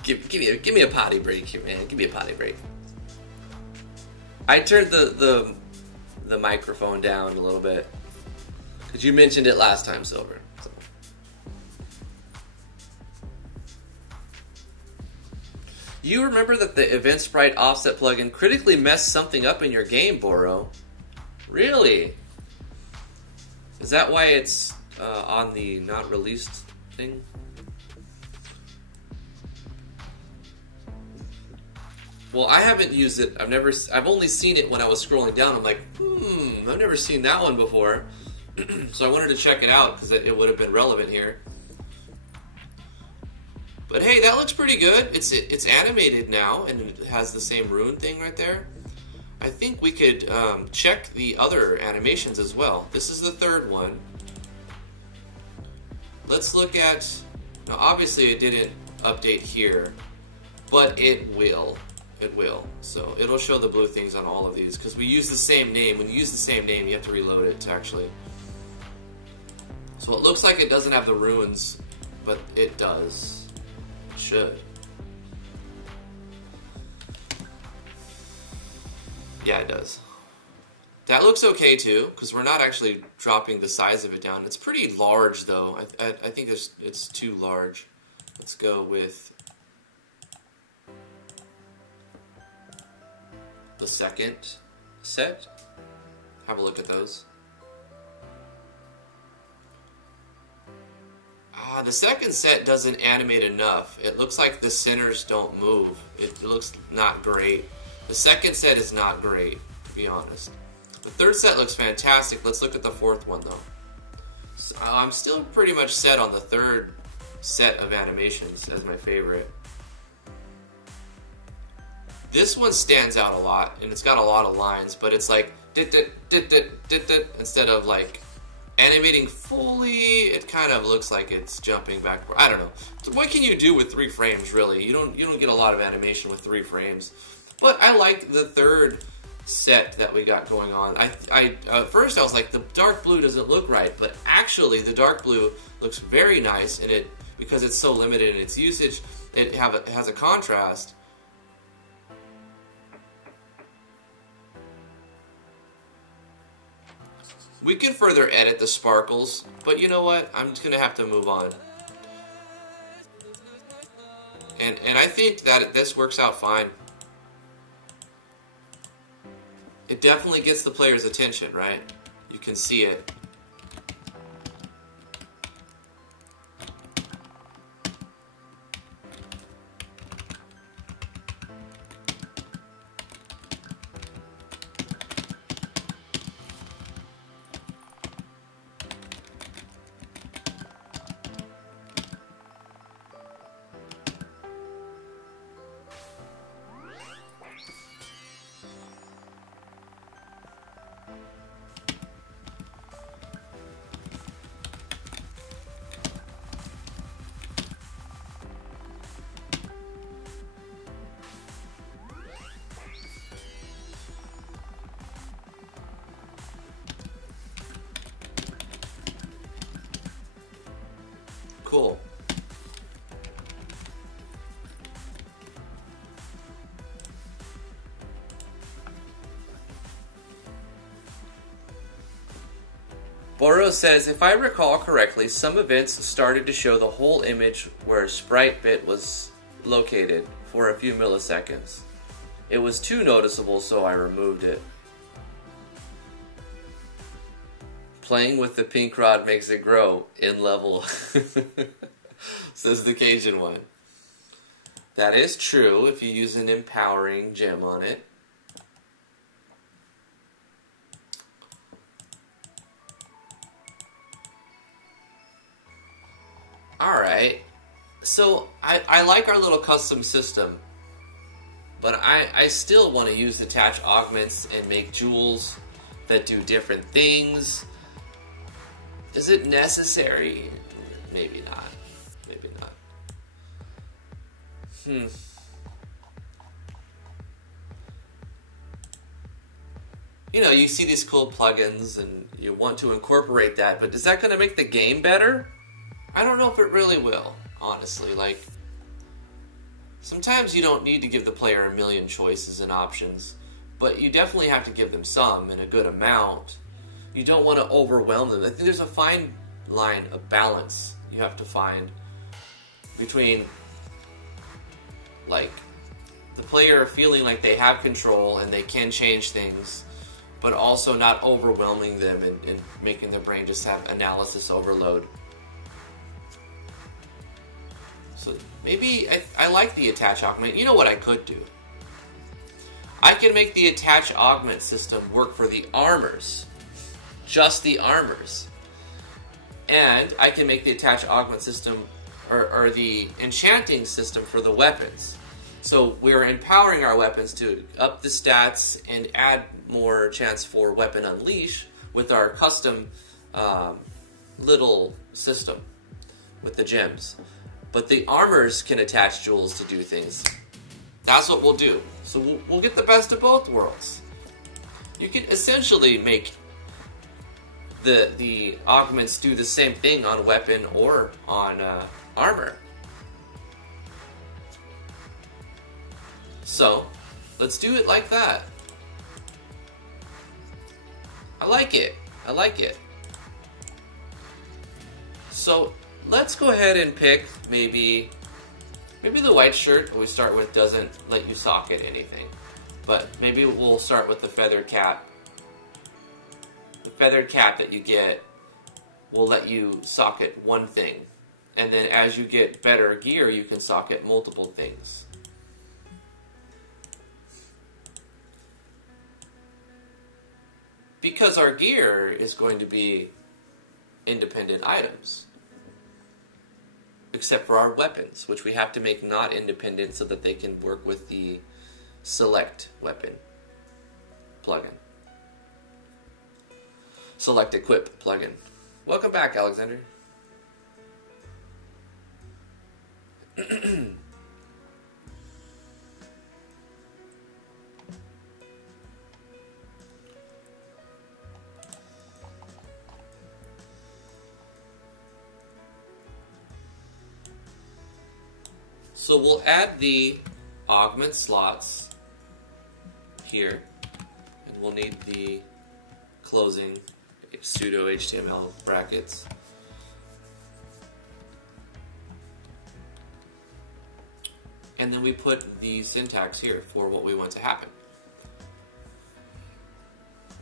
Give me a potty break here, man. Give me a potty break. I turned the microphone down a little bit because you mentioned it last time, Silver. So. You remember that the Event Sprite Offset plugin critically messed something up in your game, Boro? Really? Is that why it's on the not released thing? Well, I haven't used it. I've only seen it when I was scrolling down. I'm like, I've never seen that one before. So I wanted to check it out because it would have been relevant here. But hey, that looks pretty good. It's animated now, and it has the same rune thing right there. I think we could check the other animations as well. This is the third one. Let's look at... Now, obviously, it didn't update here, but it will. It will. So it'll show the blue things on all of these because we use the same name. When you use the same name, you have to reload it to actually... So it looks like it doesn't have the runes, but it does. It should. Yeah, it does. That looks okay too, because we're not actually dropping the size of it down. It's pretty large though. I think it's too large. Let's go with the second set. Have a look at those. The second set doesn't animate enough. It looks like the centers don't move. It looks not great. The second set is not great, to be honest. The third set looks fantastic. Let's look at the fourth one, though. So, I'm still pretty much set on the third set of animations as my favorite. This one stands out a lot, and it's got a lot of lines, but it's like dit-dit-dit-dit-dit-dit instead of like animating fully. It kind of looks like it's jumping backward. I don't know. So what can you do with 3 frames, really? You don't get a lot of animation with 3 frames. But I like the third set that we got going on. At first I was like, the dark blue doesn't look right, but actually the dark blue looks very nice, and because it's so limited in its usage, it has a contrast. We can further edit the sparkles, but you know what? I'm just gonna have to move on. And I think that this works out fine. It definitely gets the player's attention, right? You can see it. Cool. Boro says, if I recall correctly, some events started to show the whole image where a sprite bit was located for a few milliseconds. It was too noticeable, so I removed it. Playing with the pink rod makes it grow in level, says the Cajun one. That is true if you use an empowering gem on it. Alright, so I like our little custom system, but I still want to use attach augments and make jewels that do different things. Is it necessary? Maybe not. Maybe not. you know, you see these cool plugins and you want to incorporate that, but is that going to make the game better? I don't know if it really will, honestly. Like, sometimes you don't need to give the player a million choices and options, but you definitely have to give them some in a good amount. You don't want to overwhelm them. I think there's a fine line of balance you have to find between, like, the player feeling like they have control and they can change things, but also not overwhelming them and making their brain just have analysis overload. So maybe I like the attach augment. You know what I could do? I can make the attach augment system work for the armors. Just the armors. And I can make the attach augment system or the enchanting system for the weapons. So we're empowering our weapons to up the stats and add more chance for weapon unleash with our custom little system with the gems. But the armors can attach jewels to do things. That's what we'll do. So we'll get the best of both worlds. You can essentially make the augments do the same thing on weapon or on armor. So let's do it like that. I like it. I like it. So let's go ahead and pick maybe the white shirt we start with doesn't let you socket anything. But maybe we'll start with the feathered cap. The feathered cap that you get will let you socket one thing. And then as you get better gear, you can socket multiple things. Because our gear is going to be independent items. Except for our weapons, which we have to make not independent so that they can work with the select weapon plugin. Select equip plugin. Welcome back, Alexander. So we'll add the augment slots here, and we'll need the closing pseudo HTML brackets. And then we put the syntax here for what we want to happen.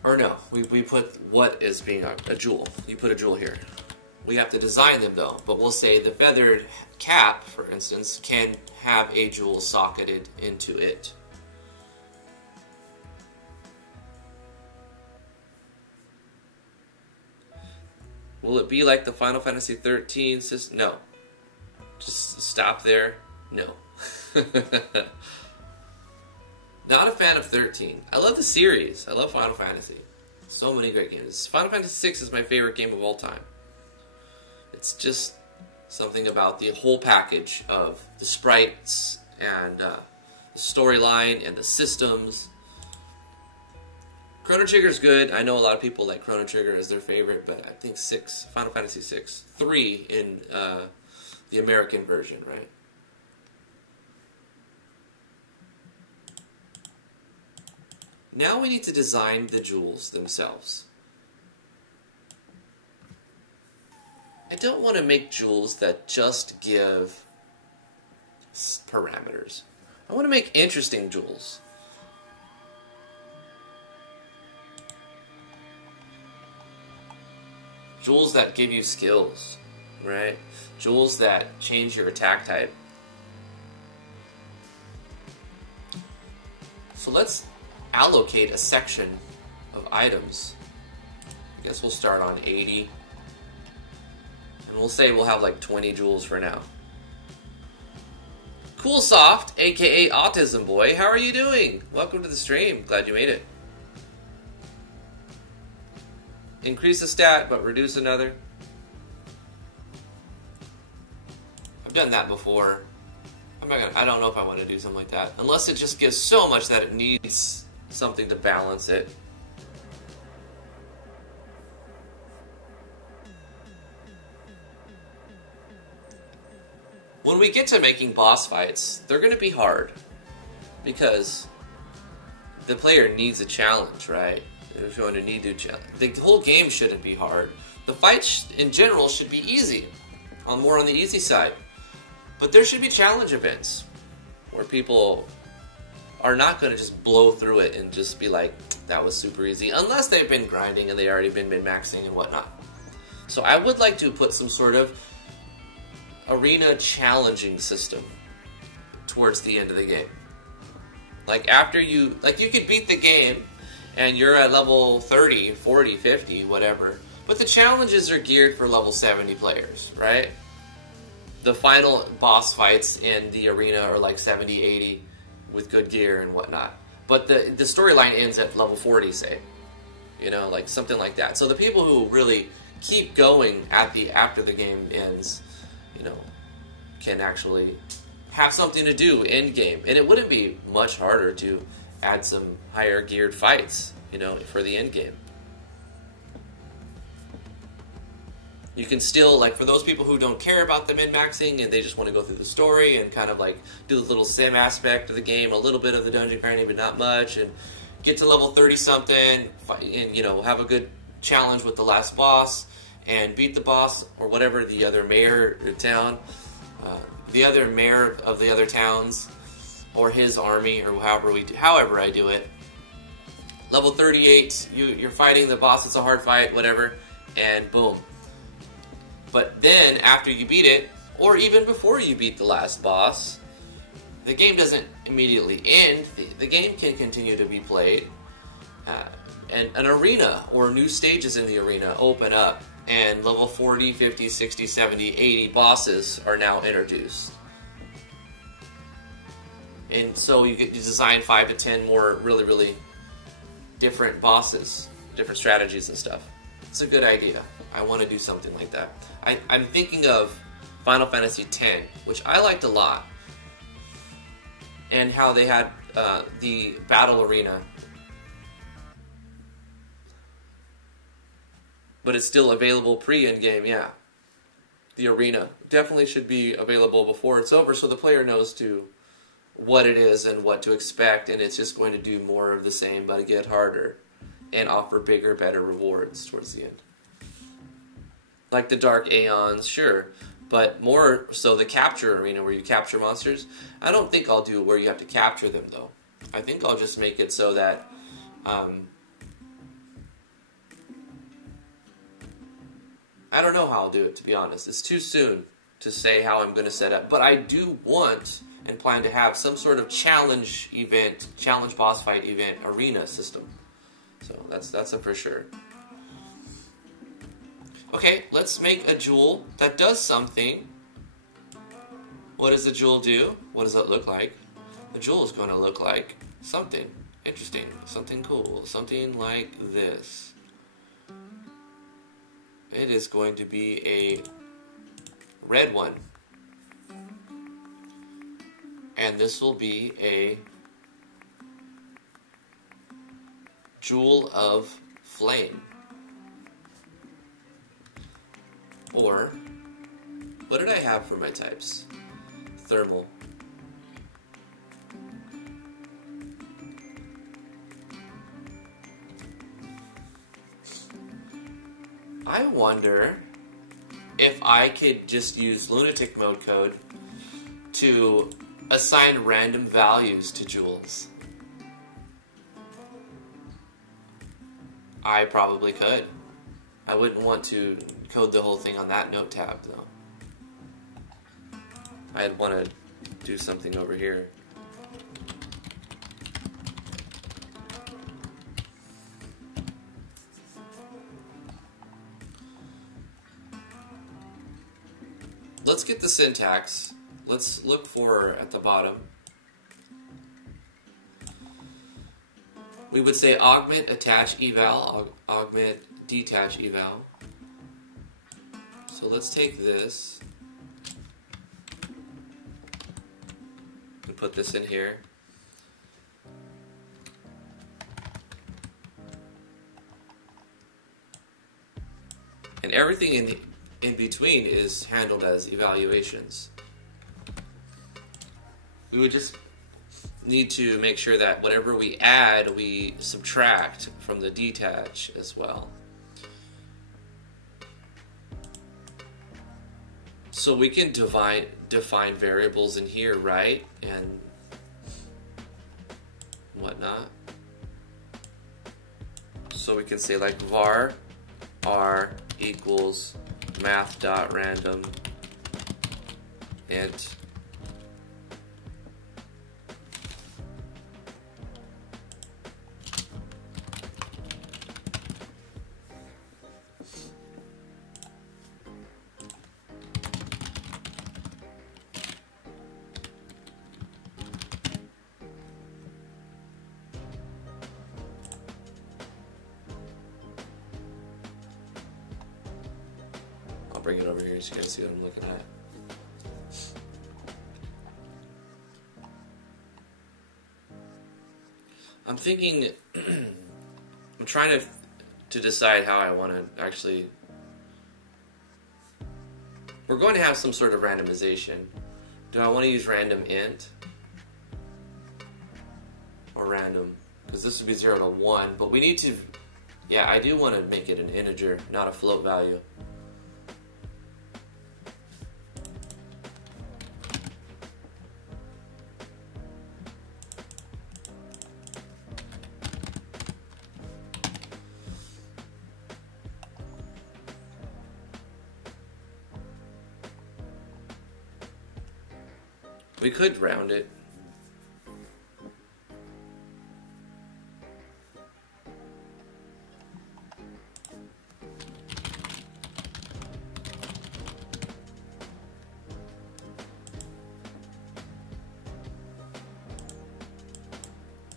Or no, we put what is being a jewel. You put a jewel here. We have to design them though, but we'll say the feathered cap, for instance, can have a jewel socketed into it. Will it be like the Final Fantasy 13 system? No. Just stop there. No. Not a fan of 13. I love the series. I love Final Fantasy. So many great games. Final Fantasy 6 is my favorite game of all time. It's just something about the whole package of the sprites and the storyline and the systems. Chrono Trigger is good. I know a lot of people like Chrono Trigger as their favorite, but I think Final Fantasy 6, 3 in the American version, right? Now we need to design the jewels themselves. I don't want to make jewels that just give parameters. I want to make interesting jewels. Jewels that give you skills, right? Jewels that change your attack type. So let's allocate a section of items. I guess we'll start on 80. And we'll say we'll have like 20 jewels for now. Cool Soft, aka Autism Boy, how are you doing? Welcome to the stream. Glad you made it. Increase a stat, but reduce another. I've done that before. I don't know if I want to do something like that. Unless it just gives so much that it needs something to balance it. when we get to making boss fights, they're going to be hard. Because the player needs a challenge, right? They're going to need to challenge. The whole game shouldn't be hard. The fights in general should be easy, more on the easy side. But there should be challenge events where people are not going to just blow through it and just be like, that was super easy, unless they've been grinding and they already been min-maxing and whatnot. So I would like to put some sort of arena challenging system towards the end of the game. Like after you could beat the game and you're at level 30, 40, 50, whatever, but the challenges are geared for level 70 players, right? The final boss fights in the arena are like 70, 80 with good gear and whatnot. But the storyline ends at level 40, say. You know, like something like that. So the people who really keep going after the game ends, you know, can actually have something to do in game. And it wouldn't be much harder to add some higher geared fights, you know, for the end game. You can still, like, for those people who don't care about the min-maxing and they just want to go through the story and kind of, like, do the little sim aspect of the game, a little bit of the dungeon grinding, but not much, and get to level 30-something, and, you know, have a good challenge with the last boss, and beat the boss, or whatever, the other mayor of town, the other mayor of the other towns, or his army, or however I do it. Level 38, you're fighting the boss, it's a hard fight, whatever, and boom. But then, after you beat it, or even before you beat the last boss, the game doesn't immediately end. The game can continue to be played. And an arena, or new stages in the arena, open up. And level 40, 50, 60, 70, 80 bosses are now introduced. And so you design 5 to 10 more really, really different bosses, different strategies and stuff. It's a good idea. I want to do something like that. I'm thinking of Final Fantasy X, which I liked a lot. And how they had the battle arena. But it's still available pre-end game, yeah. The arena definitely should be available before it's over so the player knows what it is and what to expect, and it's just going to do more of the same but get harder and offer bigger, better rewards towards the end. Like the Dark Aeons, sure, but more so the capture arena where you capture monsters. I don't think I'll do where you have to capture them, though. I think I'll just make it so that I don't know how I'll do it, to be honest. It's too soon to say how I'm going to set up. But I do want and plan to have some sort of challenge event, challenge boss fight event arena system. So that's a for sure. Okay, let's make a jewel that does something. What does the jewel do? What does it look like? The jewel is going to look like something interesting, something cool, something like this. It is going to be a red one. And this will be a jewel of flame. Or, what did I have for my types? Thermal. I wonder if I could just use lunatic mode code to assign random values to jewels. I probably could. I wouldn't want to code the whole thing on that note tab, though. I'd want to do something over here. Let's get the syntax. Let's look for at the bottom. We would say augment attach eval, augment detach eval. So let's take this and put this in here. And everything in between is handled as evaluations. we would just need to make sure that whatever we add, we subtract from the detach as well. So we can define variables in here, right? And whatnot. So we can say like var r equals math.random int bring it over here so you guys see what I'm looking at. I'm thinking, I'm trying to decide how I want to actually, we're going to have some sort of randomization. Do I want to use random int or random? Because this would be 0 to 1, but we need to, yeah, I do want to make it an integer, not a float value. We could round it.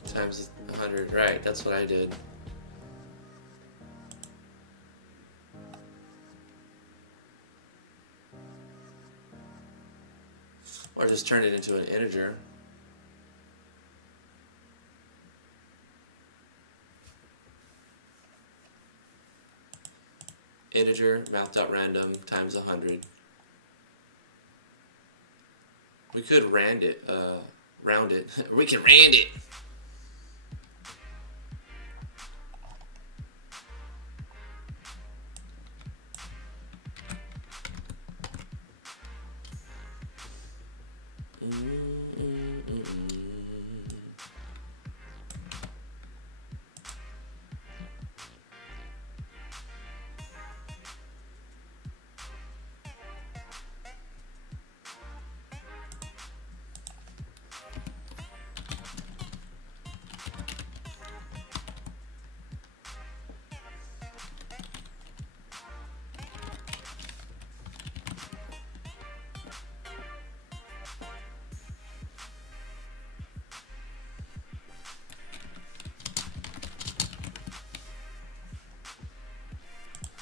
Times 100, right, that's what I did. Or just turn it into an integer. Integer math.random times 100. We could round it. We can round it.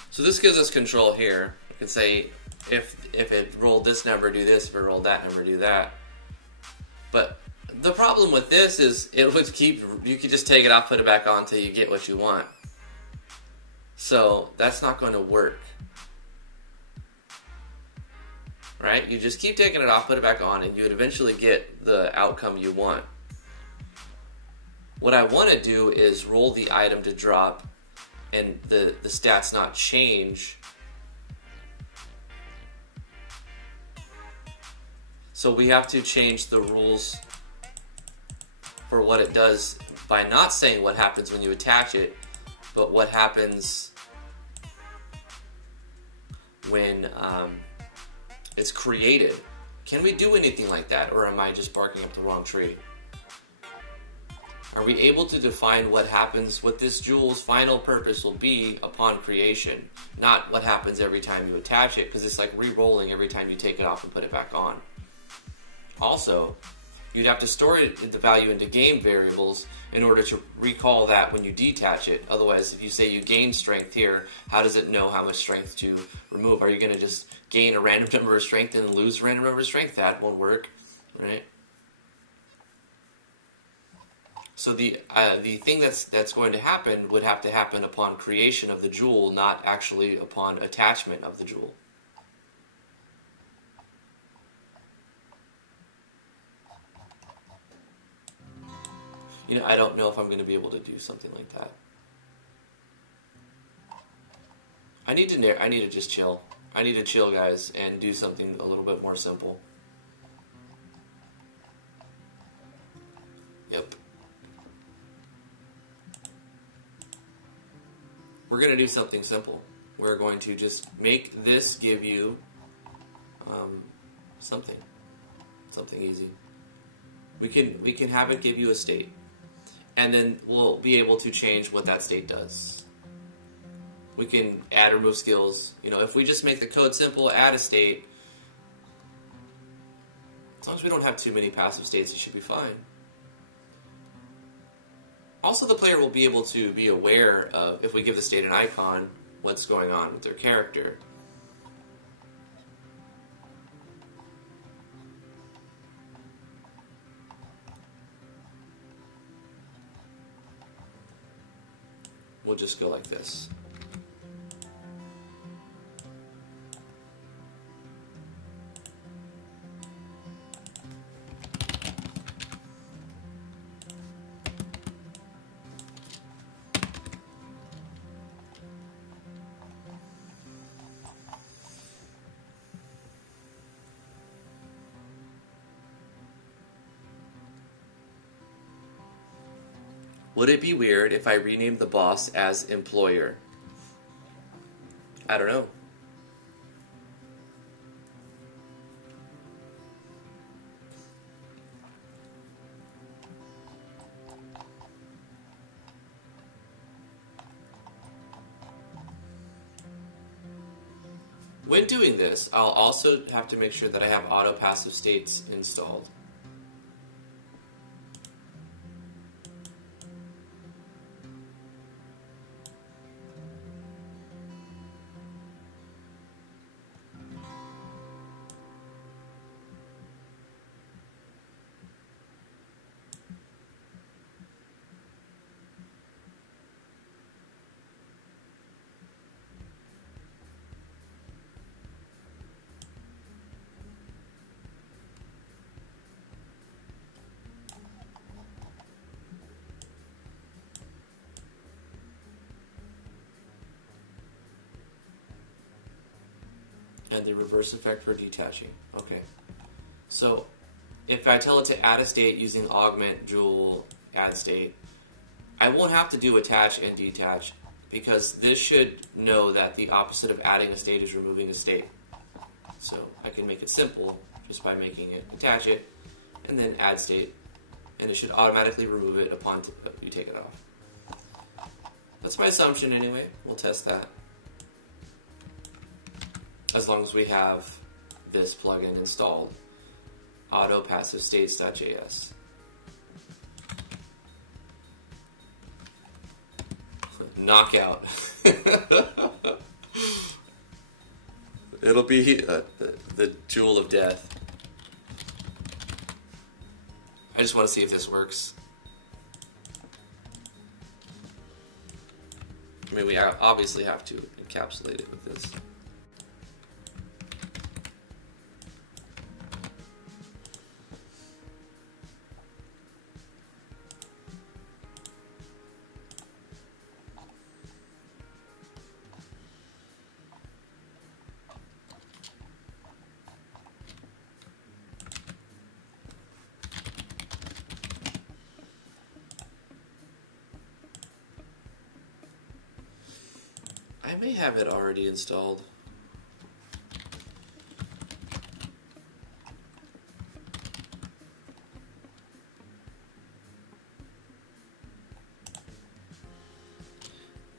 So this gives us control here. We can say if it rolled this number, do this. If it rolled that number, do that. But the problem with this is it would keep, you could just take it off, put it back on until you get what you want. So that's not going to work. Right? You just keep taking it off, put it back on, and you would eventually get the outcome you want. What I want to do is roll the item to drop and the stats not change. So we have to change the rules for what it does by not saying what happens when you attach it, but what happens when it's created. Can we do anything like that, or am I just barking up the wrong tree? Are we able to define what happens, what this jewel's final purpose will be upon creation, not what happens every time you attach it, because it's like re-rolling every time you take it off and put it back on. Also, you'd have to store the value into game variables in order to recall that when you detach it. Otherwise, if you say you gain strength here, how does it know how much strength to remove? Are you going to just gain a random number of strength and lose a random number of strength? That won't work, right? So the thing that's going to happen would have to happen upon creation of the jewel, not actually upon attachment of the jewel. You know, I don't know if I'm going to be able to do something like that. I need to just chill. I need to chill, guys, and do something a little bit more simple. Yep. We're going to do something simple. We're going to just make this give you something easy. We can have it give you a state, and then we'll be able to change what that state does. We can add or remove skills. You know, if we just make the code simple, add a state, as long as we don't have too many passive states, it should be fine. Also, the player will be able to be aware of, if we give the state an icon, what's going on with their character. We'll just go like this. Would it be weird if I renamed the boss as employer? I don't know. When doing this, I'll also have to make sure that I have auto passive states installed. And the reverse effect for detaching. Okay. So, if I tell it to add a state using augment, jewel, add state, I won't have to do attach and detach, because this should know that the opposite of adding a state is removing a state. So, I can make it simple just by making it attach it, and then add state, and it should automatically remove it upon you take it off. That's my assumption anyway. We'll test that. As long as we have this plugin installed, autopassivestates.js. Knockout. It'll be the jewel of death. I just want to see if this works. I mean, we obviously have to encapsulate it with this. I may have it already installed.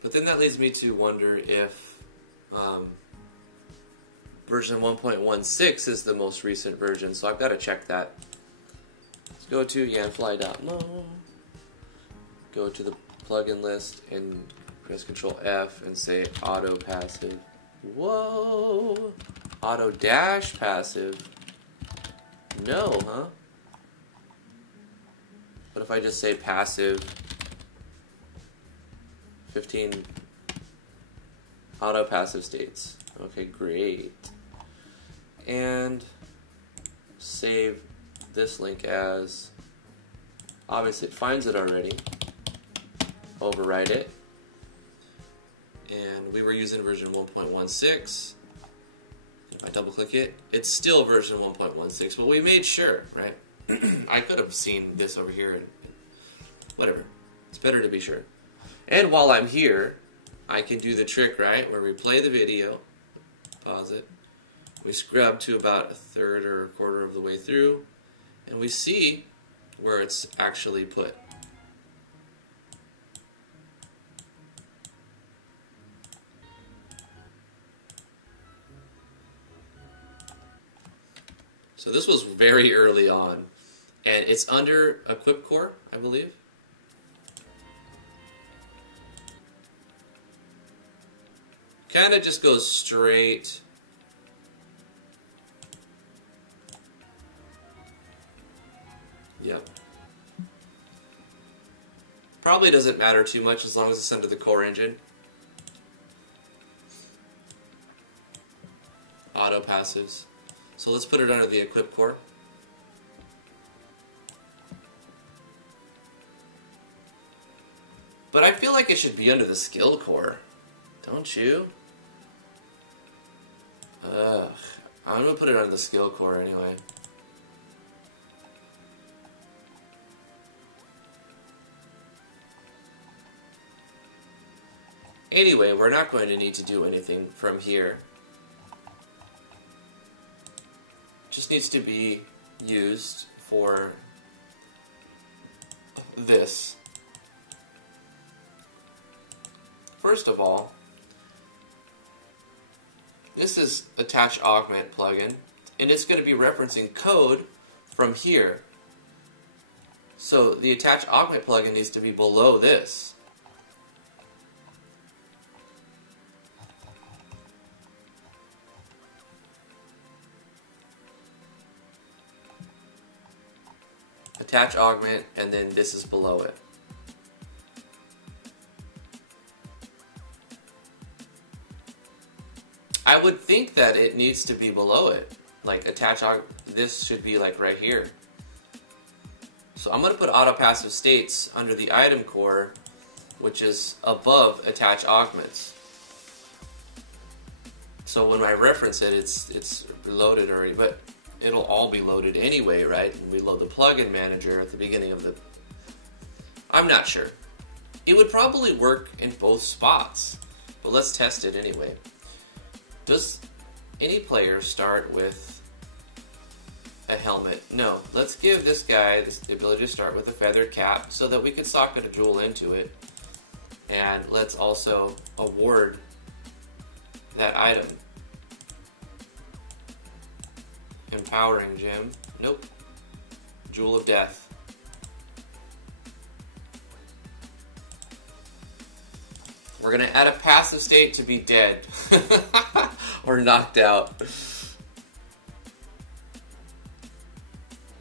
But then that leads me to wonder if version 1.16 is the most recent version, so I've got to check that. Let's go to yanfly.mo, go to the plugin list, and press Control F and say auto passive. Whoa! Auto dash passive. No, huh? What if I just say passive 15 auto passive states? Okay, great. And save this link as Obviously it finds it already. Overwrite it. And we were using version 1.16. If I double click it, it's still version 1.16, but we made sure, right? I could have seen this over here and whatever. It's better to be sure. And while I'm here, I can do the trick, right? Where we play the video, pause it, we scrub to about a third or a quarter of the way through, and we see where it's actually put. So this was very early on, and it's under Equip Core, I believe. Kind of just goes straight. Yep. Probably doesn't matter too much as long as it's under the core engine. Auto passives. So let's put it under the Equip Core. But I feel like it should be under the Skill Core. Don't you? Ugh. I'm going to put it under the Skill Core anyway. Anyway, we're not going to need to do anything from here. Just needs to be used for this. First of all, this is Attach Augment plugin, and it's going to be referencing code from here. So the Attach Augment plugin needs to be below this. Attach Augment, and then this is below it. I would think that it needs to be below it. Like attach augment, this should be like right here. So I'm going to put auto passive states under the item core, which is above attach augments. So when I reference it, it's loaded already, but it'll all be loaded anyway, right? And we load the plugin manager at the beginning of the... I'm not sure. It would probably work in both spots, but let's test it anyway. Does any player start with a helmet? No. Let's give this guy the ability to start with a feathered cap so that we can socket a jewel into it. And let's also award that item. Empowering gem. Nope. Jewel of Death. We're going to add a passive state to be dead. Or knocked out.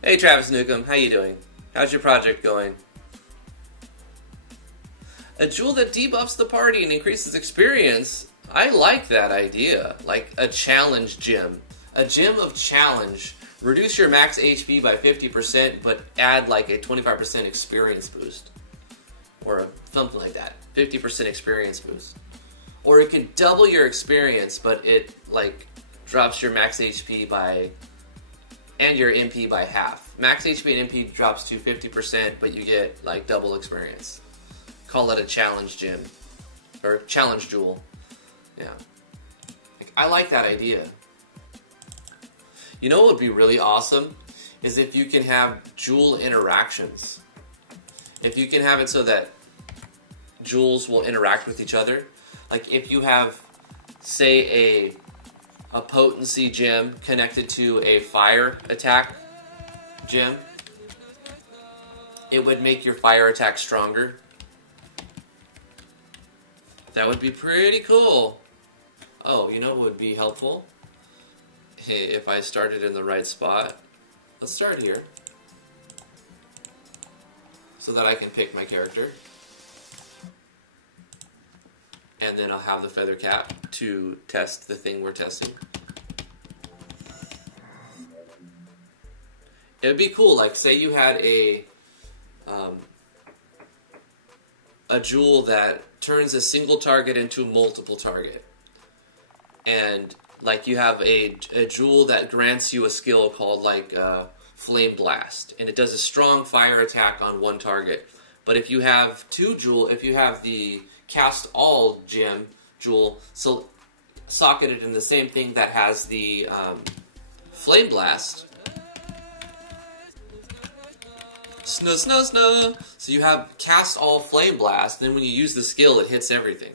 Hey Travis Newcomb, how you doing? How's your project going? A jewel that debuffs the party and increases experience. I like that idea. Like a challenge gem. A gem of challenge. Reduce your max HP by 50%, but add like a 25% experience boost. Or something like that. 50% experience boost. Or it can double your experience, but it like drops your max HP by and your MP by half. Max HP and MP drops to 50%, but you get like double experience. Call it a challenge gem or challenge jewel. Yeah, I like that idea. You know what would be really awesome is if you can have jewel interactions. If you can have it so that jewels will interact with each other. Like if you have, say, a potency gem connected to a fire attack gem, it would make your fire attack stronger. That would be pretty cool. Oh, you know what would be helpful? Hey, if I started in the right spot. Let's start here. So that I can pick my character. And then I'll have the feather cap to test the thing we're testing. It would be cool, like say you had a a jewel that turns a single target into a multiple target. And like you have a jewel that grants you a skill called like Flame Blast, and it does a strong fire attack on one target. But if you have if you have the Cast All gem jewel, so socketed in the same thing that has the Flame Blast. So you have Cast All Flame Blast, then when you use the skill, it hits everything.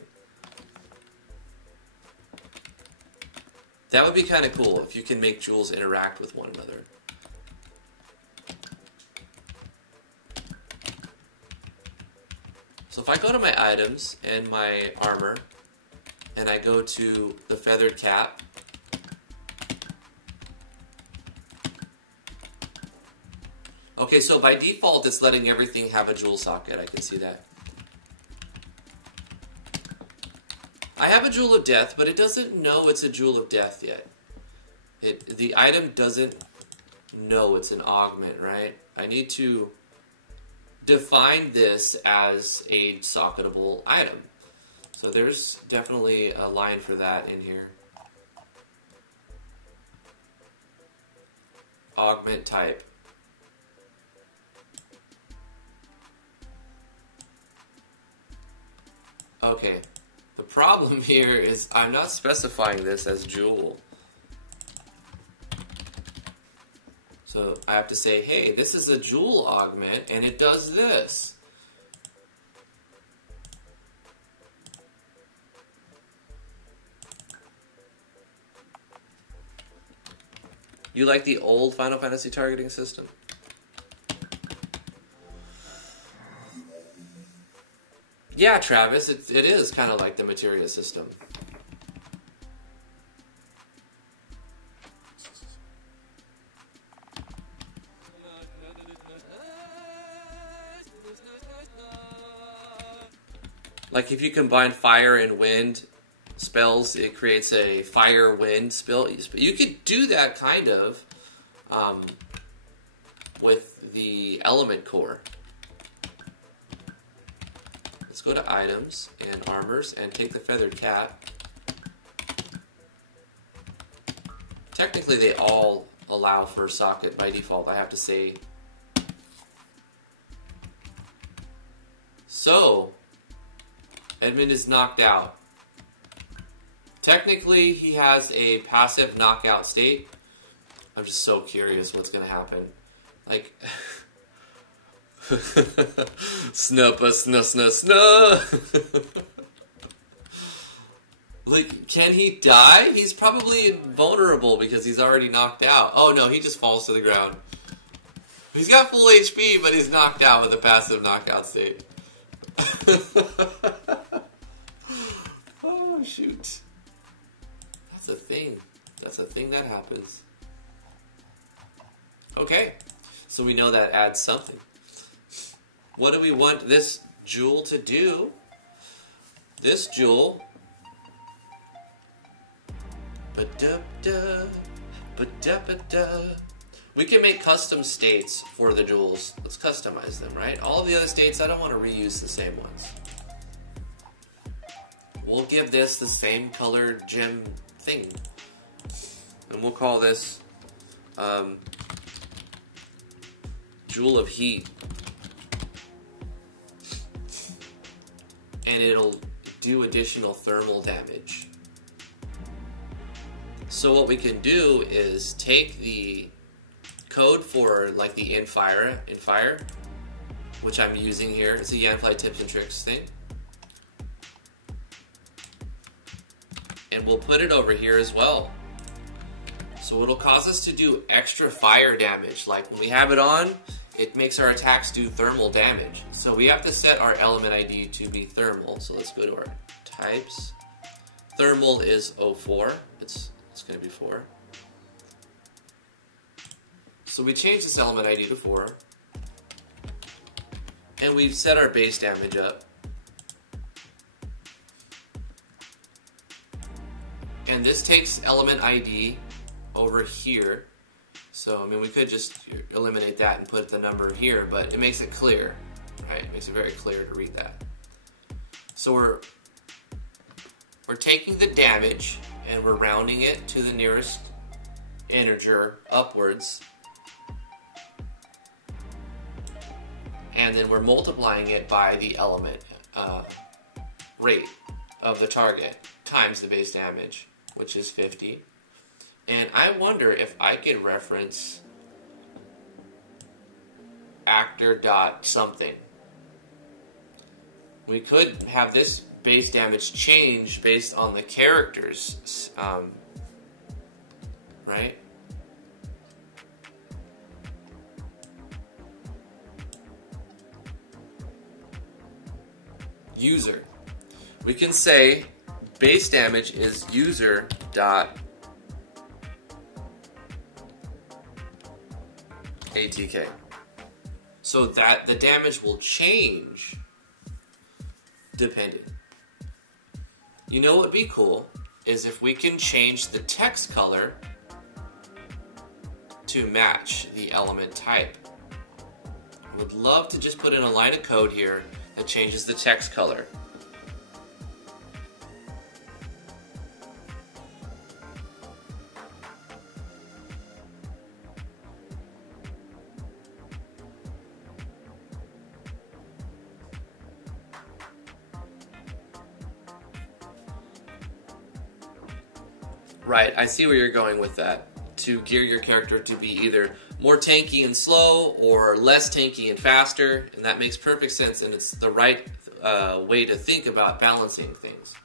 That would be kind of cool if you can make jewels interact with one another. So if I go to my items and my armor, and I go to the feathered cap, okay, so by default, it's letting everything have a jewel socket. I can see that. I have a Jewel of Death, but it doesn't know it's a Jewel of Death yet. The item doesn't know it's an augment, right? I need to define this as a socketable item. So there's definitely a line for that in here. Augment type. Okay, the problem here is I'm not specifying this as jewel. So I have to say, hey, this is a jewel augment, and it does this. You like the old Final Fantasy targeting system? Yeah, Travis, it is kind of like the materia system. Like if you combine fire and wind spells, it creates a fire-wind spell. You could do that kind of with the element core. Let's go to items and armors and take the feathered cap. Technically, they all allow for socket by default, I have to say. So, Edmund is knocked out. Technically, he has a passive knockout state. I'm just so curious what's going to happen. Like, snuppa. Like, can he die? He's probably vulnerable because he's already knocked out. Oh no, he just falls to the ground. He's got full HP, but he's knocked out with a passive knockout state. Oh, shoot. That's a thing. That's a thing that happens. Okay, so we know that adds something. What do we want this jewel to do? This jewel... We can make custom states for the jewels. Let's customize them, right? All the other states, I don't want to reuse the same ones. We'll give this the same colored gem thing. And we'll call this Jewel of Heat. And it'll do additional thermal damage. So what we can do is take the code for like the in fire, which I'm using here. It's a Yanfly tips and tricks thing. And we'll put it over here as well. So it'll cause us to do extra fire damage. Like when we have it on, it makes our attacks do thermal damage. So we have to set our element ID to be thermal. So let's go to our types. Thermal is 04. It's going to be 4. So we change this element ID to 4. And we've set our base damage up. And this takes element ID over here. So, I mean, we could just eliminate that and put the number here, but it makes it clear. Right? It makes it very clear to read that. So we're taking the damage and we're rounding it to the nearest integer upwards. And then we're multiplying it by the element rate of the target times the base damage, which is 50. And I wonder if I could reference actor dot something. We could have this base damage change based on the characters, right? User. We can say base damage is user dot ATK. So that the damage will change depending. You know what would be cool is if we can change the text color to match the element type. Would love to just put in a line of code here that changes the text color. Right, I see where you're going with that. To gear your character to be either more tanky and slow or less tanky and faster, and that makes perfect sense, and it's the right way to think about balancing things.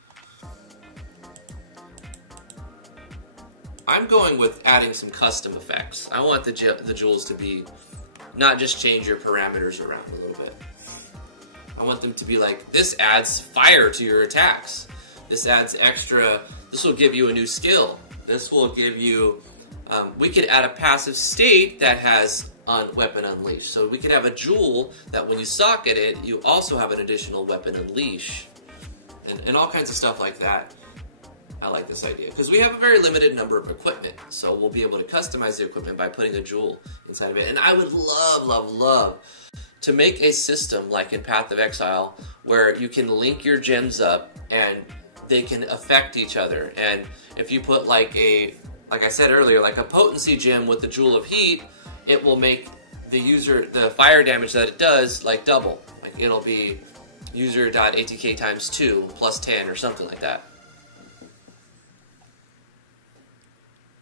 I'm going with adding some custom effects. I want the jewels to be not just change your parameters around a little bit. I want them to be like, this adds fire to your attacks. This adds extra. This will give you a new skill. This will give you, we could add a passive state that has weapon unleash. So we could have a jewel that when you socket it, you also have an additional weapon unleash. And all kinds of stuff like that. I like this idea. Because we have a very limited number of equipment. So we'll be able to customize the equipment by putting a jewel inside of it. And I would love, love, love to make a system like in Path of Exile where you can link your gems up and they can affect each other. And if you put like I said earlier, like a potency gem with the Jewel of Heat, it will make the fire damage that it does like double. Like it'll be user.atk times 2 plus 10 or something like that.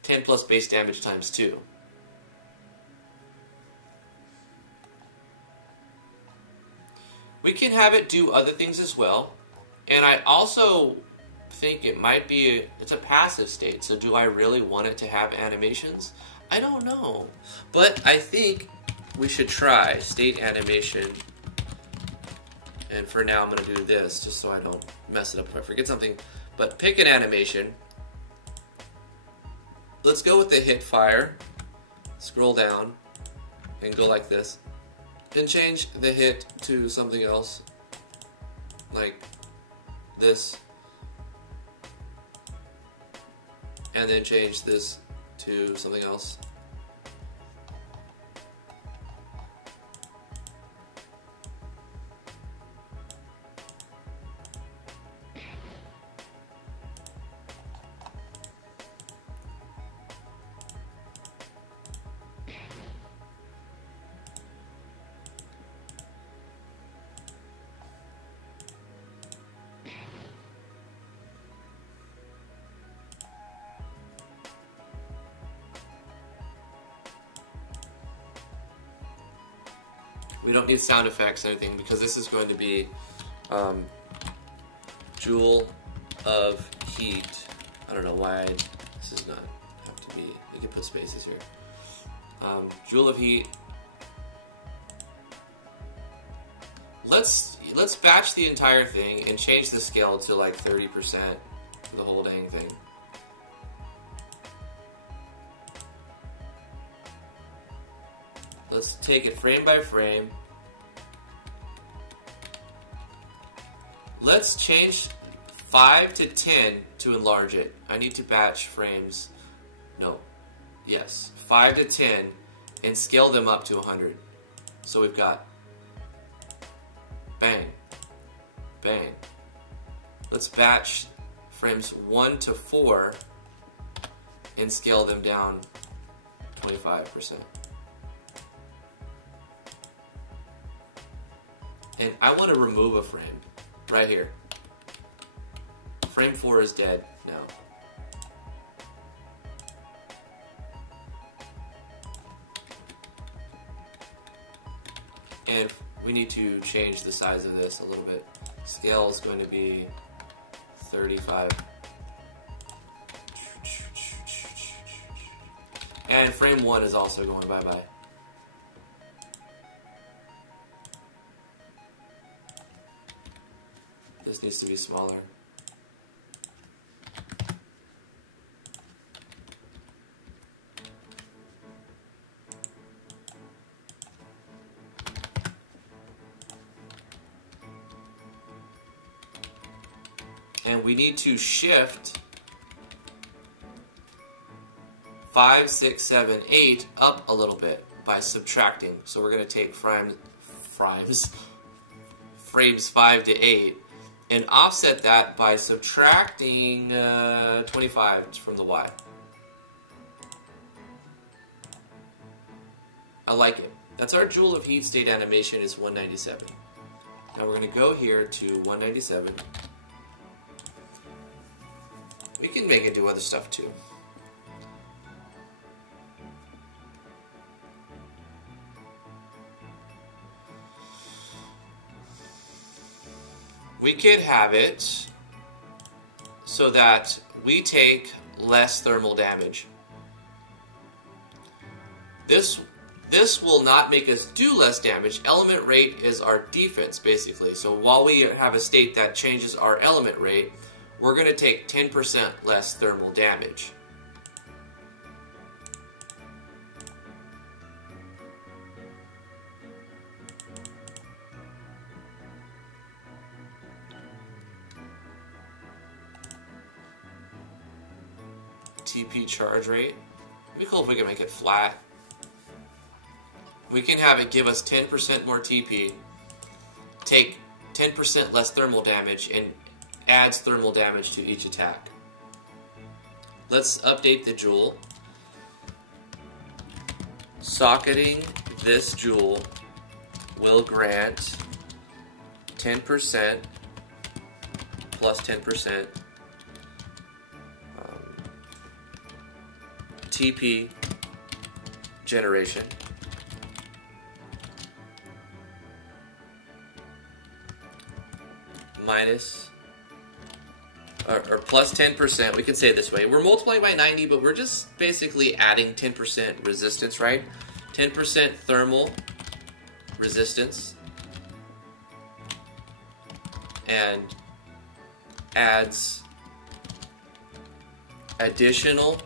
10 plus base damage times 2. We can have it do other things as well. And I also think it might be it's a passive state, so do I really want it to have animations? I don't know, but I think we should try state animation. And for now I'm going to do this just so I don't mess it up if I forget something. But pick an animation. Let's go with the hit fire. Scroll down and go like this. Then change the hit to something else like this. And then change this to something else. We don't need sound effects or anything because this is going to be Jewel of Heat. I don't know why this does not have to be. You can put spaces here. Jewel of Heat. Let's batch the entire thing and change the scale to like 30% for the whole dang thing. Let's take it frame by frame. Let's change 5 to 10 to enlarge it. I need to batch frames. No. Yes. 5 to 10 and scale them up to 100. So we've got Let's batch frames 1 to 4 and scale them down 25%. And I want to remove a frame right here. Frame 4 is dead now. And we need to change the size of this a little bit. Scale is going to be 35. And frame 1 is also going bye-bye. This needs to be smaller. And we need to shift 5, 6, 7, 8 up a little bit by subtracting. So we're going to take frames 5 to 8 and offset that by subtracting 25 from the Y. I like it. That's our joule of heat state animation is 197. Now we're going to go here to 197. We can make it do other stuff too. We could have it so that we take less thermal damage. This will not make us do less damage. Element rate is our defense, basically. So while we have a state that changes our element rate, we're going to take 10% less thermal damage. TP charge rate. It'd be cool if we can make it flat. We can have it give us 10% more TP, take 10% less thermal damage, and adds thermal damage to each attack. Let's update the joule. Socketing this joule will grant 10% plus 10% TP generation. Minus or plus 10%, we can say it this way. We're multiplying by 90, but we're just basically adding 10% resistance, right? 10% thermal resistance and adds additional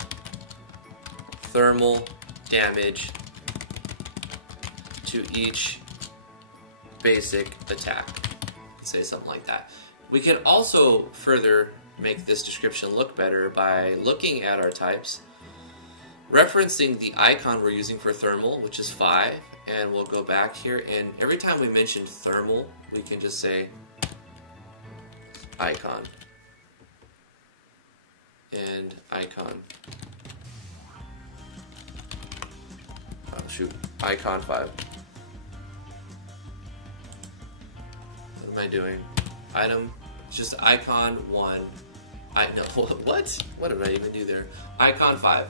thermal damage to each basic attack. Let's say something like that. We can also further make this description look better by looking at our types, referencing the icon we're using for thermal, which is 5, and we'll go back here, and every time we mention thermal, we can just say icon and icon. Oh shoot, icon 5. What am I doing? Item, just icon 1. No, what? What did I even do there? Icon 5.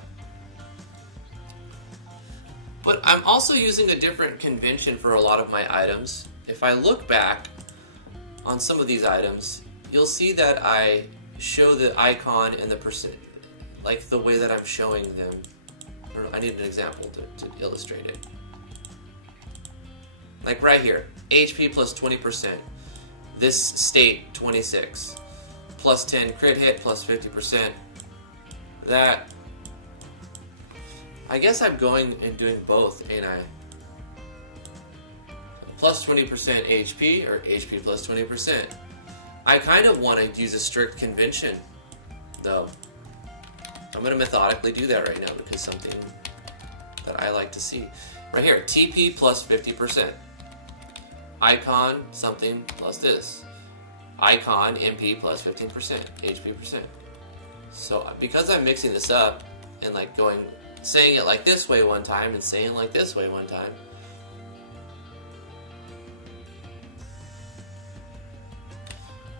But I'm also using a different convention for a lot of my items. If I look back on some of these items, you'll see that I show the icon and the percent, like the way that I'm showing them. I need an example to illustrate it. Like right here, HP plus 20%. This state, 26. Plus 10 crit hit, plus 50%. That, I guess I'm going and doing both, ain't I? Plus 20% HP, or HP plus 20%. I kind of want to use a strict convention, though. I'm going to methodically do that right now because it's something that I like to see. Right here, TP plus 50%. Icon something plus this. icon MP plus 15% HP percent. So because I'm mixing this up and like saying it like this way one time and saying it like this way one time,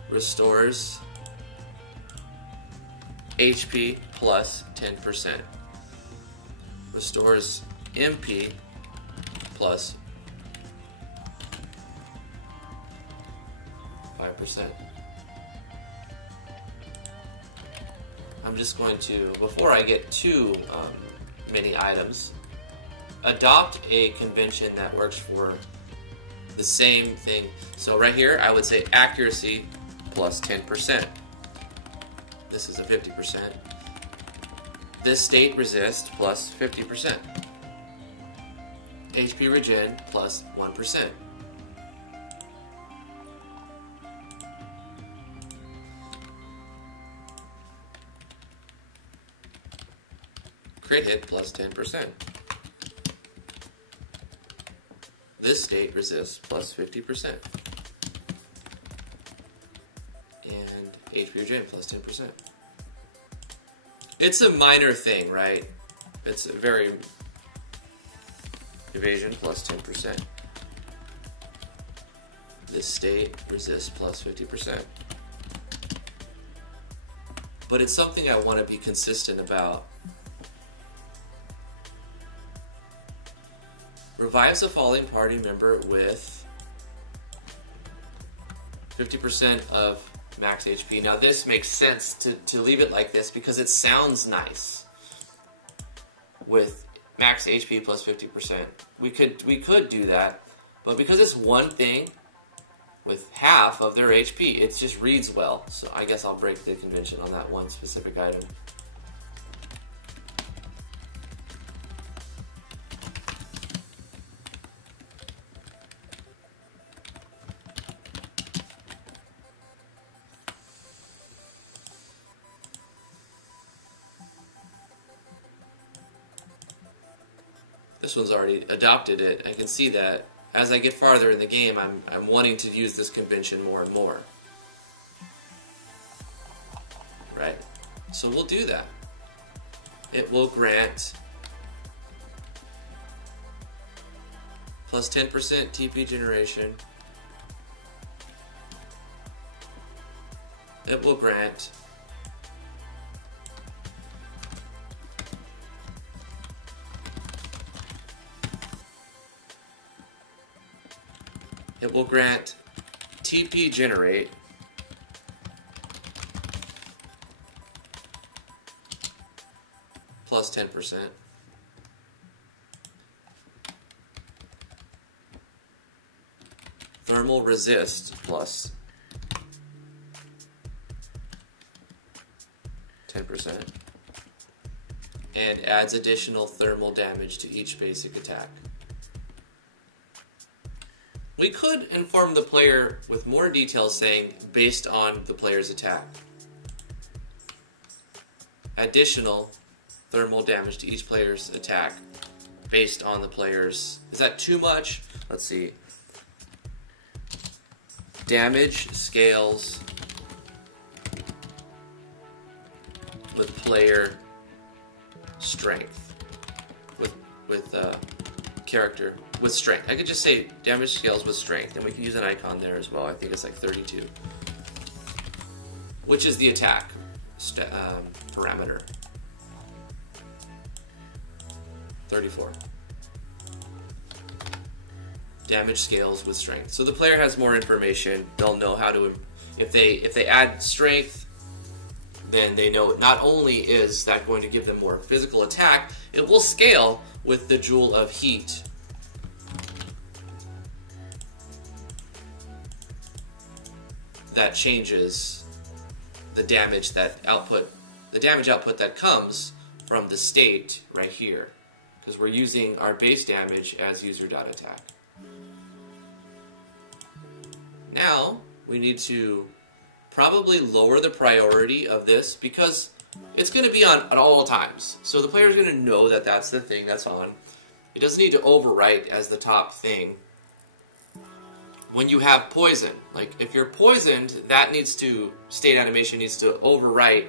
restores HP plus 10%. Restores MP plus 5%. I'm just going to, before I get too many items, adopt a convention that works for the same thing. So right here, I would say accuracy plus 10%. This is a 50%. This state resist plus 50%. HP regen plus 1%. Crit hit plus 10%. This state resists plus 50%. And HP regen plus 10%. It's a minor thing, right? It's a very... Evasion plus 10%. This state resists plus 50%. But it's something I want to be consistent about. Revives a falling party member with 50% of max HP. Now this makes sense to leave it like this because it sounds nice. With max HP plus 50%. We could do that, but because it's one thing with half of their HP, it just reads well. So I guess I'll break the convention on that one specific item. This one's already adopted it. I can see that as I get farther in the game, I'm wanting to use this convention more and more. Right? So we'll do that. It will grant plus 10% TP generation. It will grant TP generate plus 10%. Thermal resist plus 10%. And adds additional thermal damage to each basic attack. We could inform the player with more details saying, based on the player's attack. Additional thermal damage to each player's attack based on the player's... Is that too much? Let's see. Damage scales with player strength. With character. With strength. I could just say damage scales with strength, and we can use an icon there as well. I think it's like 32. Which is the attack parameter. 34. Damage scales with strength. So the player has more information. They'll know how to... If they add strength, then they know not only is that going to give them more physical attack, it will scale with the joule of heat. That changes the damage output that comes from the state right here, because we're using our base damage as user.attack. Now we need to probably lower the priority of this because it's going to be on at all times. So the player is going to know that that's the thing that's on. It doesn't need to overwrite as the top thing. when you have poison, like if you're poisoned, that needs to, state animation needs to overwrite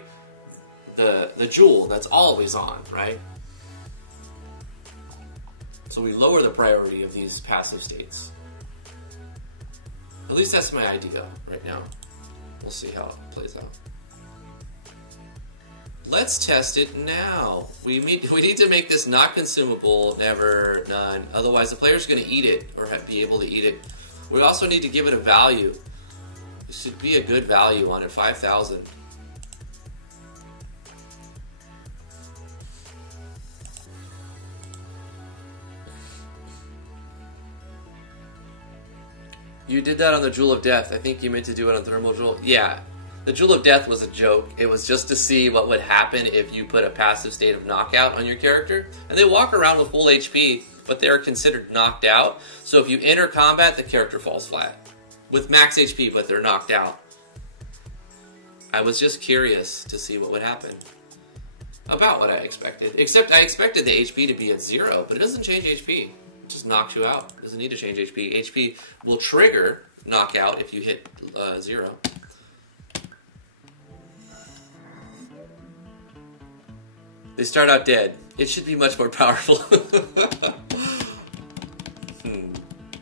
the jewel that's always on, right? So we lower the priority of these passive states. At least that's my idea right now. We'll see how it plays out. Let's test it now. We need to make this not consumable, never, none. Otherwise the player's going to eat it, or be able to eat it. We also need to give it a value. It should be a good value on it, 5,000. You did that on the Jewel of Death. I think you meant to do it on Thermal Jewel. Yeah, the Jewel of Death was a joke. It was just to see what would happen if you put a passive state of knockout on your character. And they walk around with full HP, but they're considered knocked out. So if you enter combat, the character falls flat. With max HP, but they're knocked out. I was just curious to see what would happen. About what I expected. Except I expected the HP to be at 0, but it doesn't change HP. It just knocks you out. It doesn't need to change HP. HP will trigger knockout if you hit 0. They start out dead. It should be much more powerful.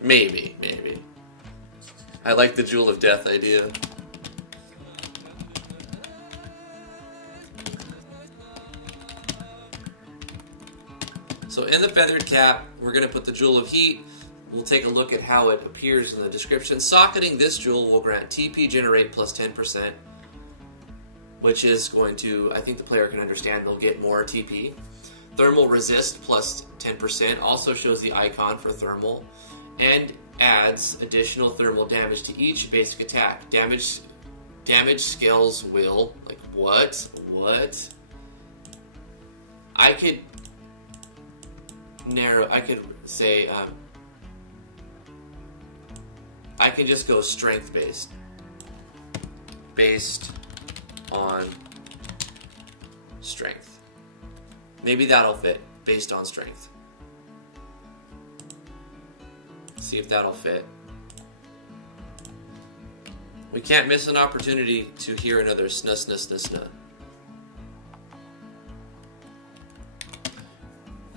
Maybe. I like the Jewel of Death idea. So in the feathered cap, we're going to put the Jewel of Heat. We'll take a look at how it appears in the description. Socketing this jewel will grant TP generate plus 10%, which is going to, I think the player can understand, they'll get more TP. Thermal resist plus 10% also shows the icon for thermal, and adds additional thermal damage to each basic attack. Damage scales will, like what? I could say, I can just go strength based on strength. Maybe that'll fit, based on strength. See if that'll fit. We can't miss an opportunity to hear another sna sna sna sna.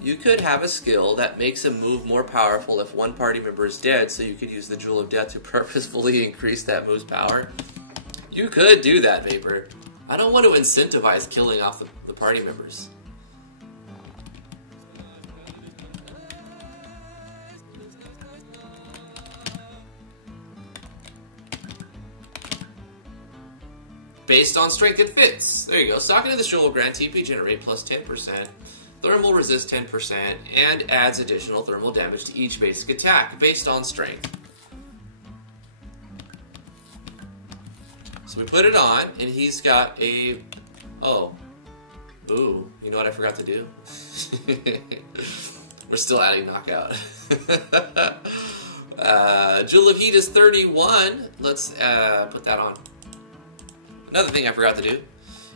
You could have a skill that makes a move more powerful if one party member is dead, so you could use the Jewel of Death to purposefully increase that move's power. You could do that, Vapor. I don't want to incentivize killing off the party members. Based on strength, it fits. There you go. Socketing this jewel will grant TP generate plus 10%, thermal resist 10%, and adds additional thermal damage to each basic attack based on strength. So we put it on, and he's got a... Oh. Ooh. You know what I forgot to do? We're still adding knockout. Jewel of Heat is 31. Let's put that on. Another thing I forgot to do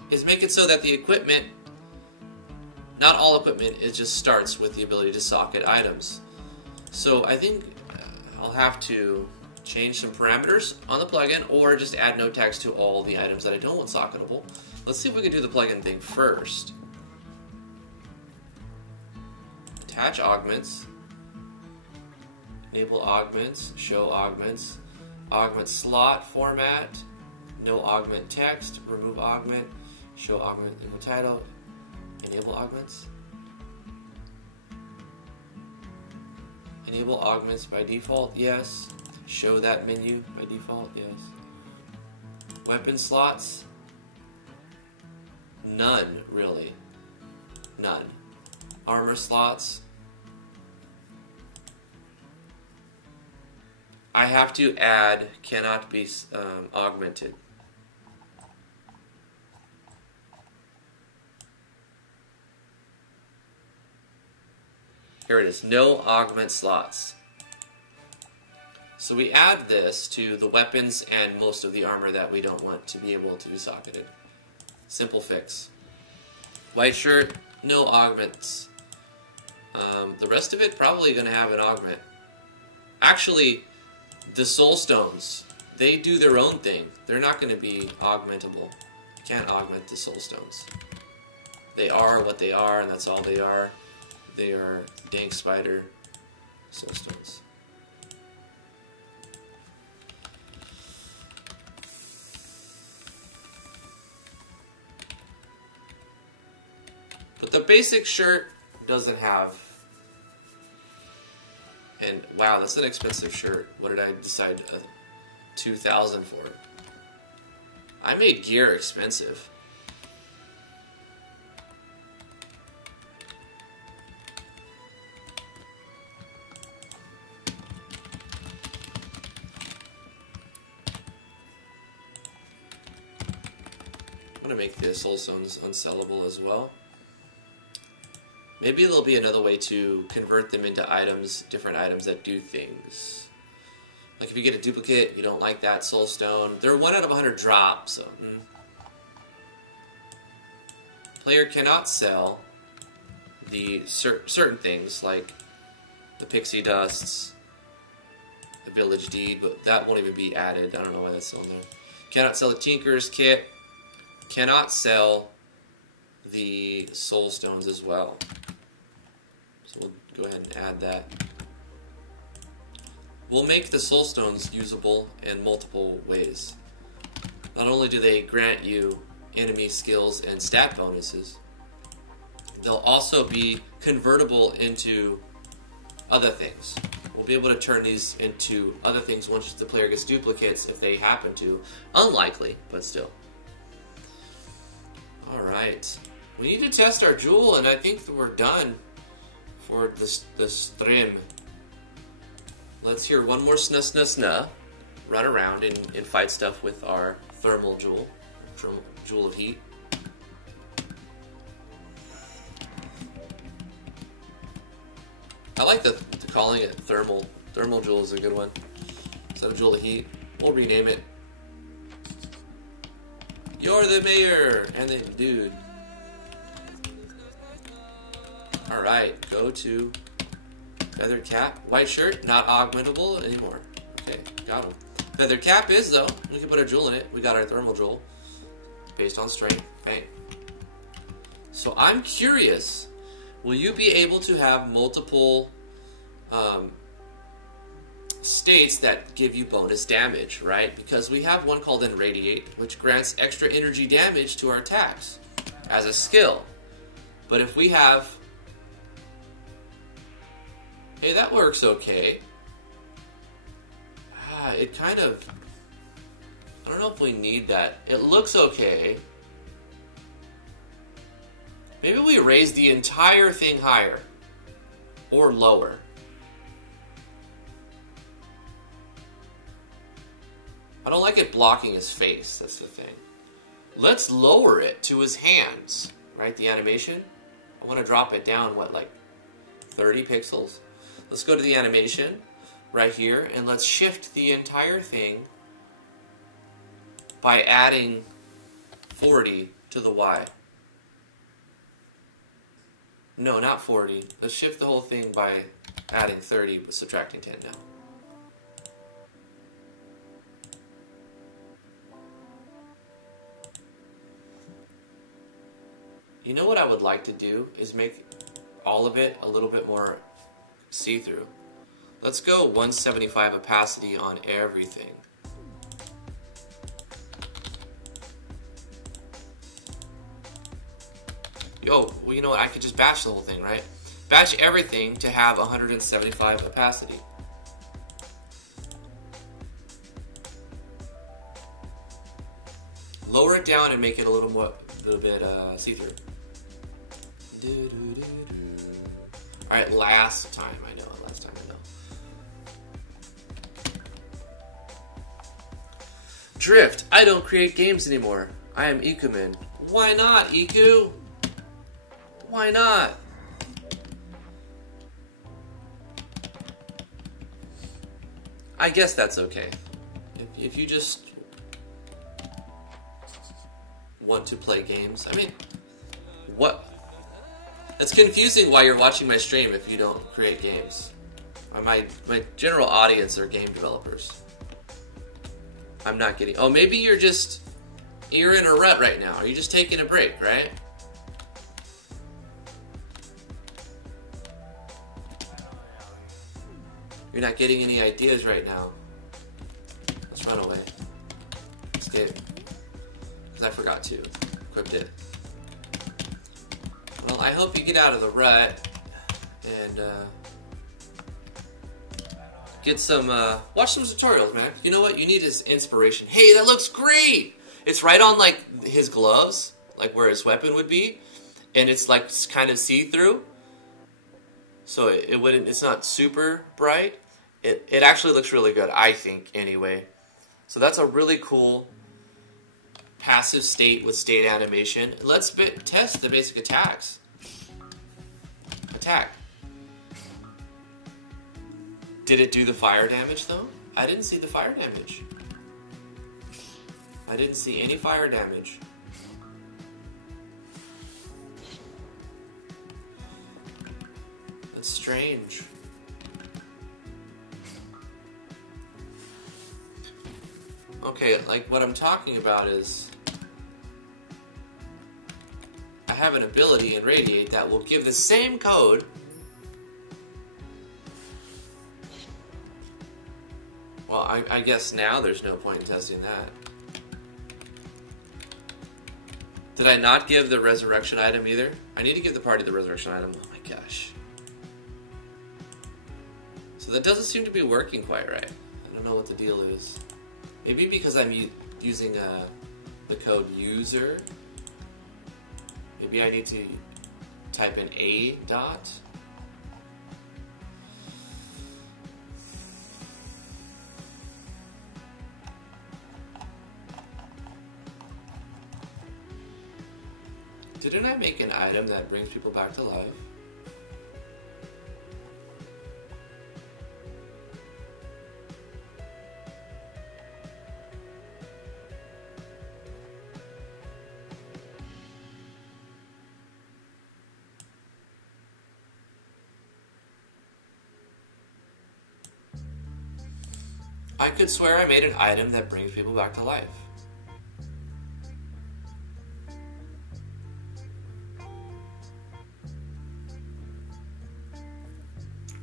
is make it so that the equipment, not all equipment, it just starts with the ability to socket items. So I think I'll have to change some parameters on the plugin, or just add no tags to all the items that I don't want socketable. Let's see if we can do the plugin thing first. Attach augments, enable augments, show augments, augment slot format, no augment text, remove augment, show augment equal title, enable augments. Enable augments by default, yes. Show that menu by default, yes. Weapon slots, none, really. None. Armor slots, I have to add cannot be augmented. Here it is, no augment slots. So we add this to the weapons and most of the armor that we don't want to be able to be socketed. Simple fix. White shirt, no augments. The rest of it probably going to have an augment. Actually, The soul stones, they do their own thing. They're not going to be augmentable. You can't augment the soul stones. They are what they are, and that's all they are. They are dank spider soul stones. But the basic shirt doesn't have, and wow, that's an expensive shirt. What did I decide? 2,000 for it. I made gear expensive. I'm gonna make the soul stones unsellable as well. Maybe there'll be another way to convert them into items, different items that do things. Like if you get a duplicate, you don't like that soul stone. They're 1 out of 100 drop, so. Player cannot sell the certain things like the pixie dusts, the village deed, but that won't even be added. I don't know why that's still in there. Cannot sell the Tinker's kit. Cannot sell the soul stones as well. So we'll go ahead and add that. We'll make the soul stones usable in multiple ways. Not only do they grant you enemy skills and stat bonuses, they'll also be convertible into other things. We'll be able to turn these into other things once the player gets duplicates if they happen to. Unlikely, but still. Alright. We need to test our jewel, and I think that we're done for this stream. Let's hear one more sna, run around and fight stuff with our thermal jewel, jewel of heat. I like the calling it thermal. Thermal jewel is a good one. Instead of jewel of heat, we'll rename it. You're the mayor and the dude. All right, go to feather cap, white shirt, not augmentable anymore. Okay, got him. Feather cap is though. We can put a jewel in it. We got our thermal jewel based on strength. Bang. So I'm curious, will you be able to have multiple states that give you bonus damage, right? Because we have one called Irradiate, which grants extra energy damage to our attacks as a skill. But if we have, hey, that works okay. It kind of, I don't know if we need that. It looks okay. Maybe we raise the entire thing higher or lower. I don't like it blocking his face, that's the thing. Let's lower it to his hands, right? The animation. I want to drop it down, what, like 30 pixels? Let's go to the animation right here, and let's shift the entire thing by adding 40 to the Y. No, not 40. Let's shift the whole thing by adding 30, but subtracting 10 now. You know what I would like to do is make all of it a little bit more see-through. Let's go 175 opacity on everything. Yo, well, you know what? I could just batch the whole thing, right? Batch everything to have 175 opacity. Lower it down and make it a little bit see-through. Alright, last time I know. Drift. I don't create games anymore. I am Ikuman. Why not, Iku? Why not? I guess that's okay. If you just want to play games. I mean, what? It's confusing why you're watching my stream if you don't create games. My general audience are game developers. I'm not getting... Oh, maybe you're in a rut right now. You're just taking a break, right? You're not getting any ideas right now. Let's run away. Escape. Because I forgot to. Equipped it. Well, I hope you get out of the rut and get some, watch some tutorials, man. You know what? You need is inspiration. Hey, that looks great! It's right on, like, his gloves, like where his weapon would be, and it's, like, kind of see-through. So it's not super bright. It actually looks really good, I think, anyway. So that's a really cool passive state with state animation. Let's test the basic attacks. Attack. Did it do the fire damage, though? I didn't see the fire damage. I didn't see any fire damage. That's strange. Okay, like what I'm talking about is I have an ability in Radiate that will give the same code well, I guess now there's no point in testing that. Did I not give the resurrection item either? I need to give the party the resurrection item. Oh my gosh. So that doesn't seem to be working quite right. I don't know what the deal is. Maybe because I'm using the code user. Maybe I need to type in a dot. Didn't I make an item that brings people back to life? I could swear I made an item that brings people back to life.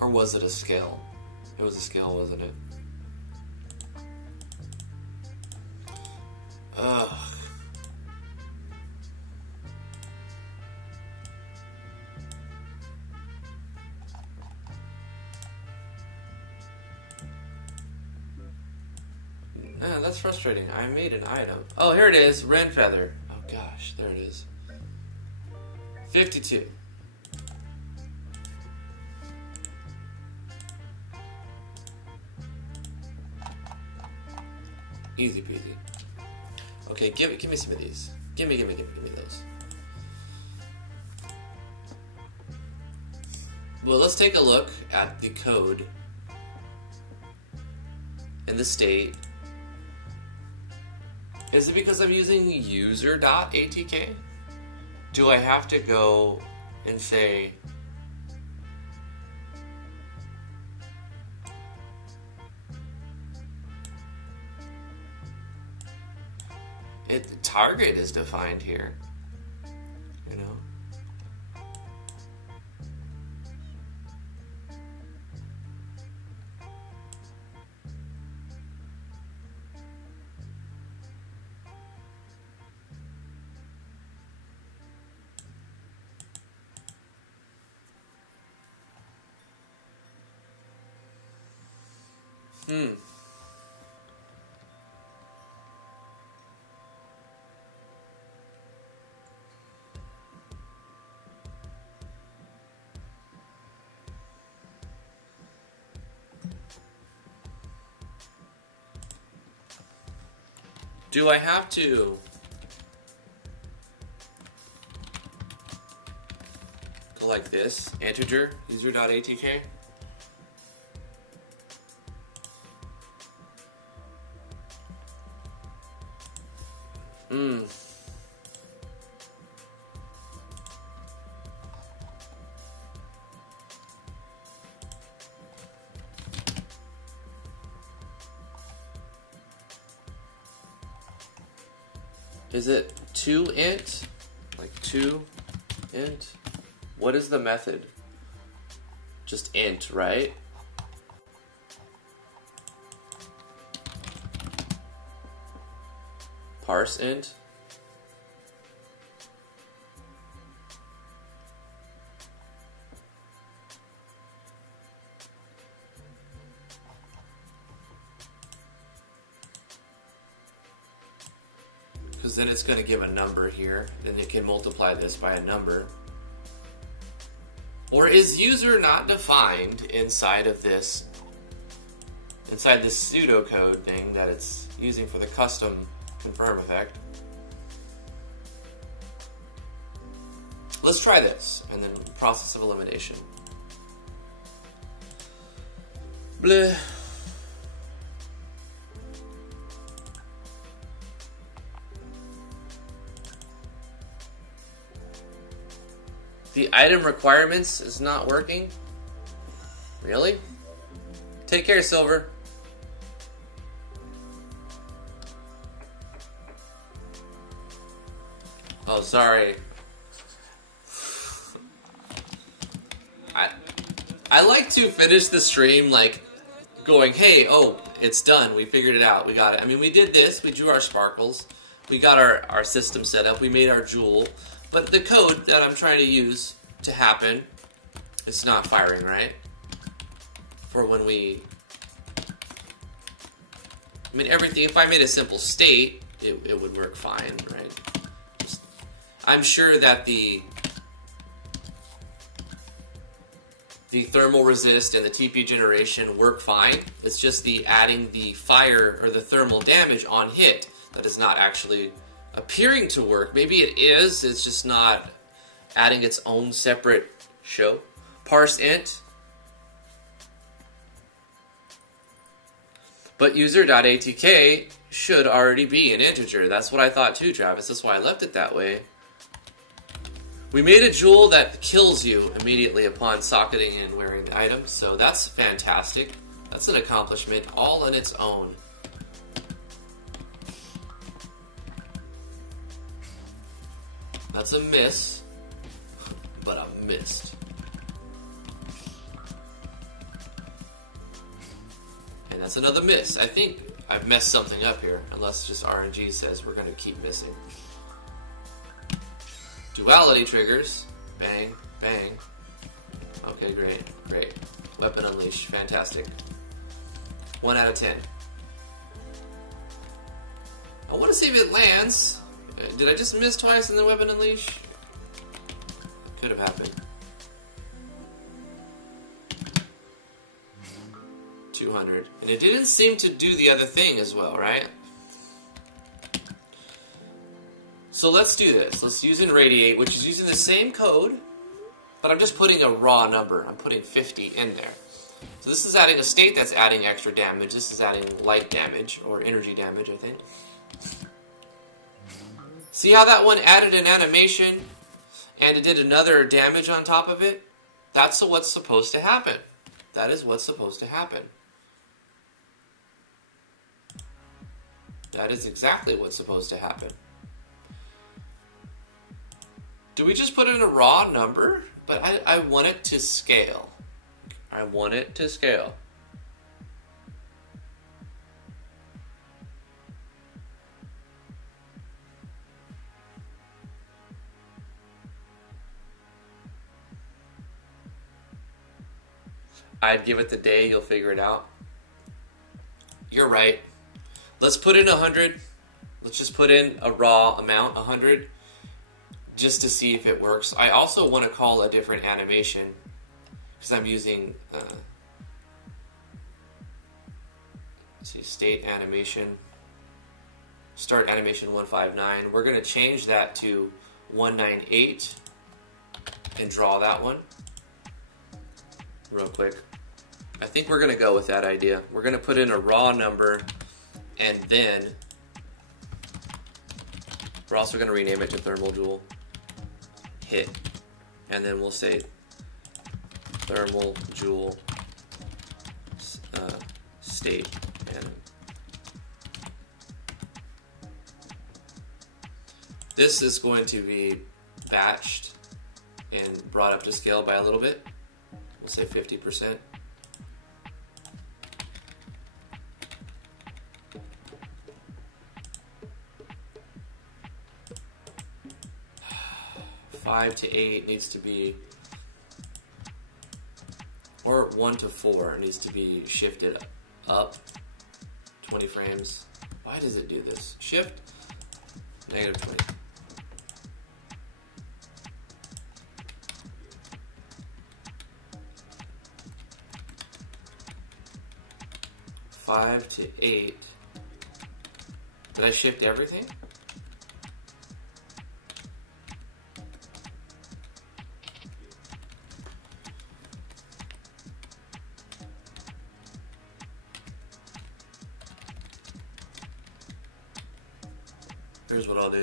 Or was it a skill? It was a skill, wasn't it? Ugh. Man, that's frustrating. I made an item. Oh, here it is. Red feather. Oh gosh, there it is. 52. Easy peasy. Okay, give me some of these. Give me those. Well, let's take a look at the code and the state. Is it because I'm using user.atk? Do I have to go and say target is defined here, you know? Do I have to go like this? Integer, user.atk? Is it to int? Like to int? What is the method? Just int, right? Parse int? Because then it's going to give a number here. Then it can multiply this by a number. Or is user not defined inside of this, inside this pseudocode thing that it's using for the custom confirm effect? Let's try this, and then process of elimination. Bleh. The item requirements is not working? Really? Take care, Silver. Oh, sorry. I like to finish the stream like going, hey, oh, it's done. We figured it out. We got it. I mean, we did this. We drew our sparkles. We got our system set up. We made our jewel. But the code that I'm trying to use to happen, it's not firing, right? For when we... I mean, everything, if I made a simple state, it would work fine, right? I'm sure that the thermal resist and the TP generation work fine. It's just the adding the fire or the thermal damage on hit that is not actually appearing to work. Maybe it is, it's just not adding its own separate show. Parse int. But user.atk should already be an integer. That's what I thought too, Travis. That's why I left it that way. We made a jewel that kills you immediately upon socketing and wearing the item, so that's fantastic. That's an accomplishment all in its own. That's a miss, but I missed. And that's another miss. I think I've messed something up here, unless just RNG says we're going to keep missing. Duality triggers. Bang, bang. Okay, great, great. Weapon unleash, fantastic. 1 out of 10. I want to see if it lands. Did I just miss twice in the weapon unleash? Could have happened. 200. And it didn't seem to do the other thing as well, right? So let's do this. Let's use Irradiate, which is using the same code, but I'm just putting a raw number. I'm putting 50 in there. So this is adding a state that's adding extra damage. This is adding light damage, or energy damage, I think. See how that one added an animation and it did another damage on top of it? That's what's supposed to happen. That is what's supposed to happen. That is exactly what's supposed to happen. Do we just put in a raw number? But I want it to scale. I want it to scale. I'd give it the day, you'll figure it out. You're right. Let's put in 100. Let's just put in a raw amount, 100, just to see if it works. I also want to call a different animation, because I'm using, let's see, state animation, start animation 159. We're going to change that to 198 and draw that one real quick. I think we're going to go with that idea. We're going to put in a raw number, and then we're also going to rename it to Thermal Jewel. Hit. And then we'll say Thermal Jewel state. And This is going to be batched and brought up to scale by a little bit. We'll say 50%. Five to 8 needs to be, or 1 to 4 needs to be shifted up 20 frames. Why does it do this? Shift, negative 20. Five to 8. Did I shift everything? Here's what I'll do.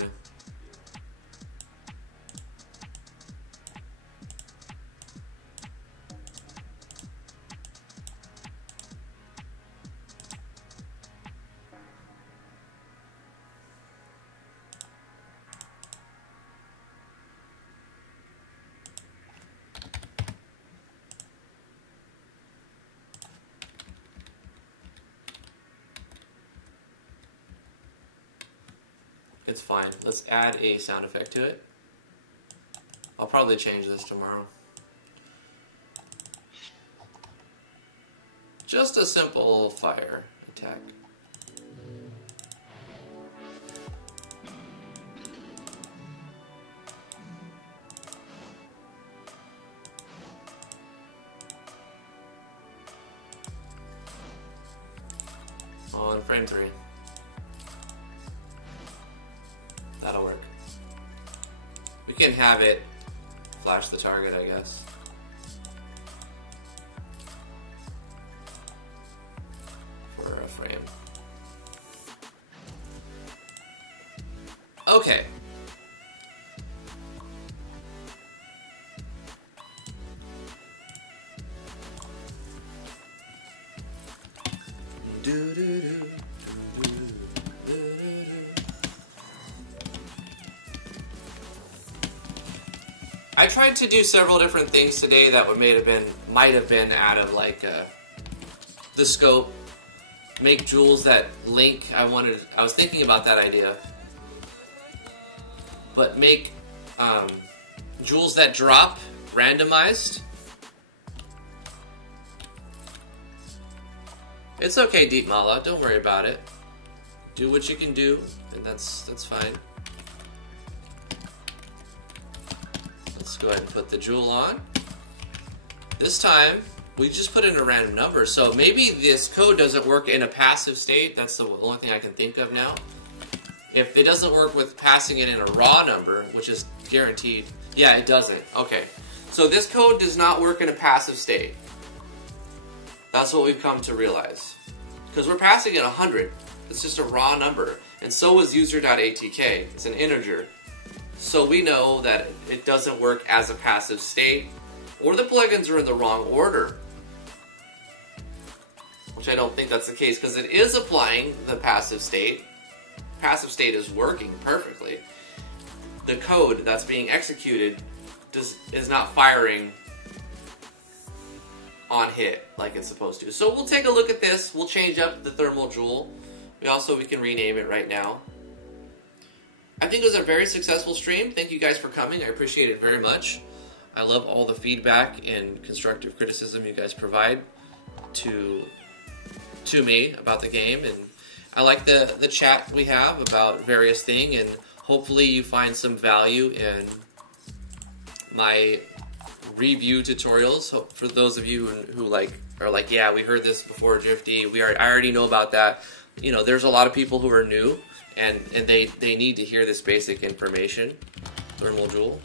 It's fine. Let's add a sound effect to it. I'll probably change this tomorrow. Just a simple fire attack. On frame 3. That'll work. We can have it flash the target, I guess. For a frame. Okay. I tried to do several different things today that might have been out of like the scope. Make jewels that link. I was thinking about that idea, but make jewels that drop randomized. It's okay, Deep Mala. Don't worry about it. Do what you can do, and that's fine. Let's go ahead and put the jewel on. This time, we just put in a random number. So maybe this code doesn't work in a passive state. That's the only thing I can think of now. If it doesn't work with passing it in a raw number, which is guaranteed. Yeah, it doesn't. Okay. So this code does not work in a passive state. That's what we've come to realize. Because we're passing it 100. It's just a raw number. And so is user.atk. It's an integer. So we know that it doesn't work as a passive state, or the plugins are in the wrong order. Which I don't think that's the case, because it is applying the passive state. Passive state is working perfectly. The code that's being executed is not firing on hit like it's supposed to. So we'll take a look at this. We'll change up the thermal jewel. We can rename it right now. I think it was a very successful stream. Thank you guys for coming. I appreciate it very much. I love all the feedback and constructive criticism you guys provide to me about the game, and I like the chat we have about various things, and hopefully you find some value in my review tutorials. So for those of you who are like, yeah, we heard this before Drifty. I already know about that. You know, there's a lot of people who are new. And they need to hear this basic information. Thermal jewel.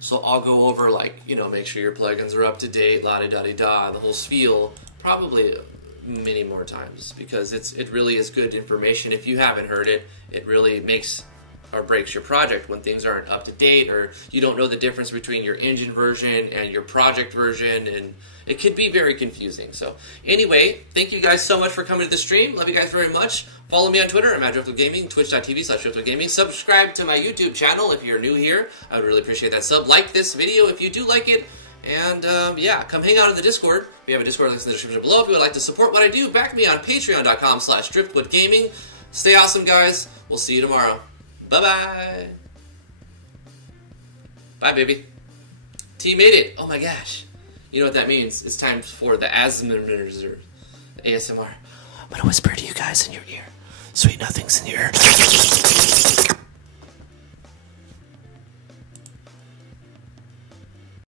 So I'll go over, like, you know, make sure your plugins are up to date, la-di-da-di-da, the whole spiel, probably many more times, because it really is good information. If you haven't heard it, it really makes or breaks your project when things aren't up to date, or you don't know the difference between your engine version and your project version, and it could be very confusing. So anyway, thank you guys so much for coming to the stream. Love you guys very much. Follow me on Twitter. I'm @DriftwithGaming, twitch.tv/DriftwithGaming. Subscribe to my YouTube channel if you're new here. I would really appreciate that sub. Like this video if you do like it. And yeah, come hang out in the Discord. We have a Discord link in the description below. If you would like to support what I do, back me on patreon.com/driftwoodgaming. Stay awesome, guys. We'll see you tomorrow. Bye-bye. Bye, baby. T made it. Oh my gosh. You know what that means? It's time for the ASMR. I'm gonna whisper to you guys in your ear. Sweet nothings in your ear.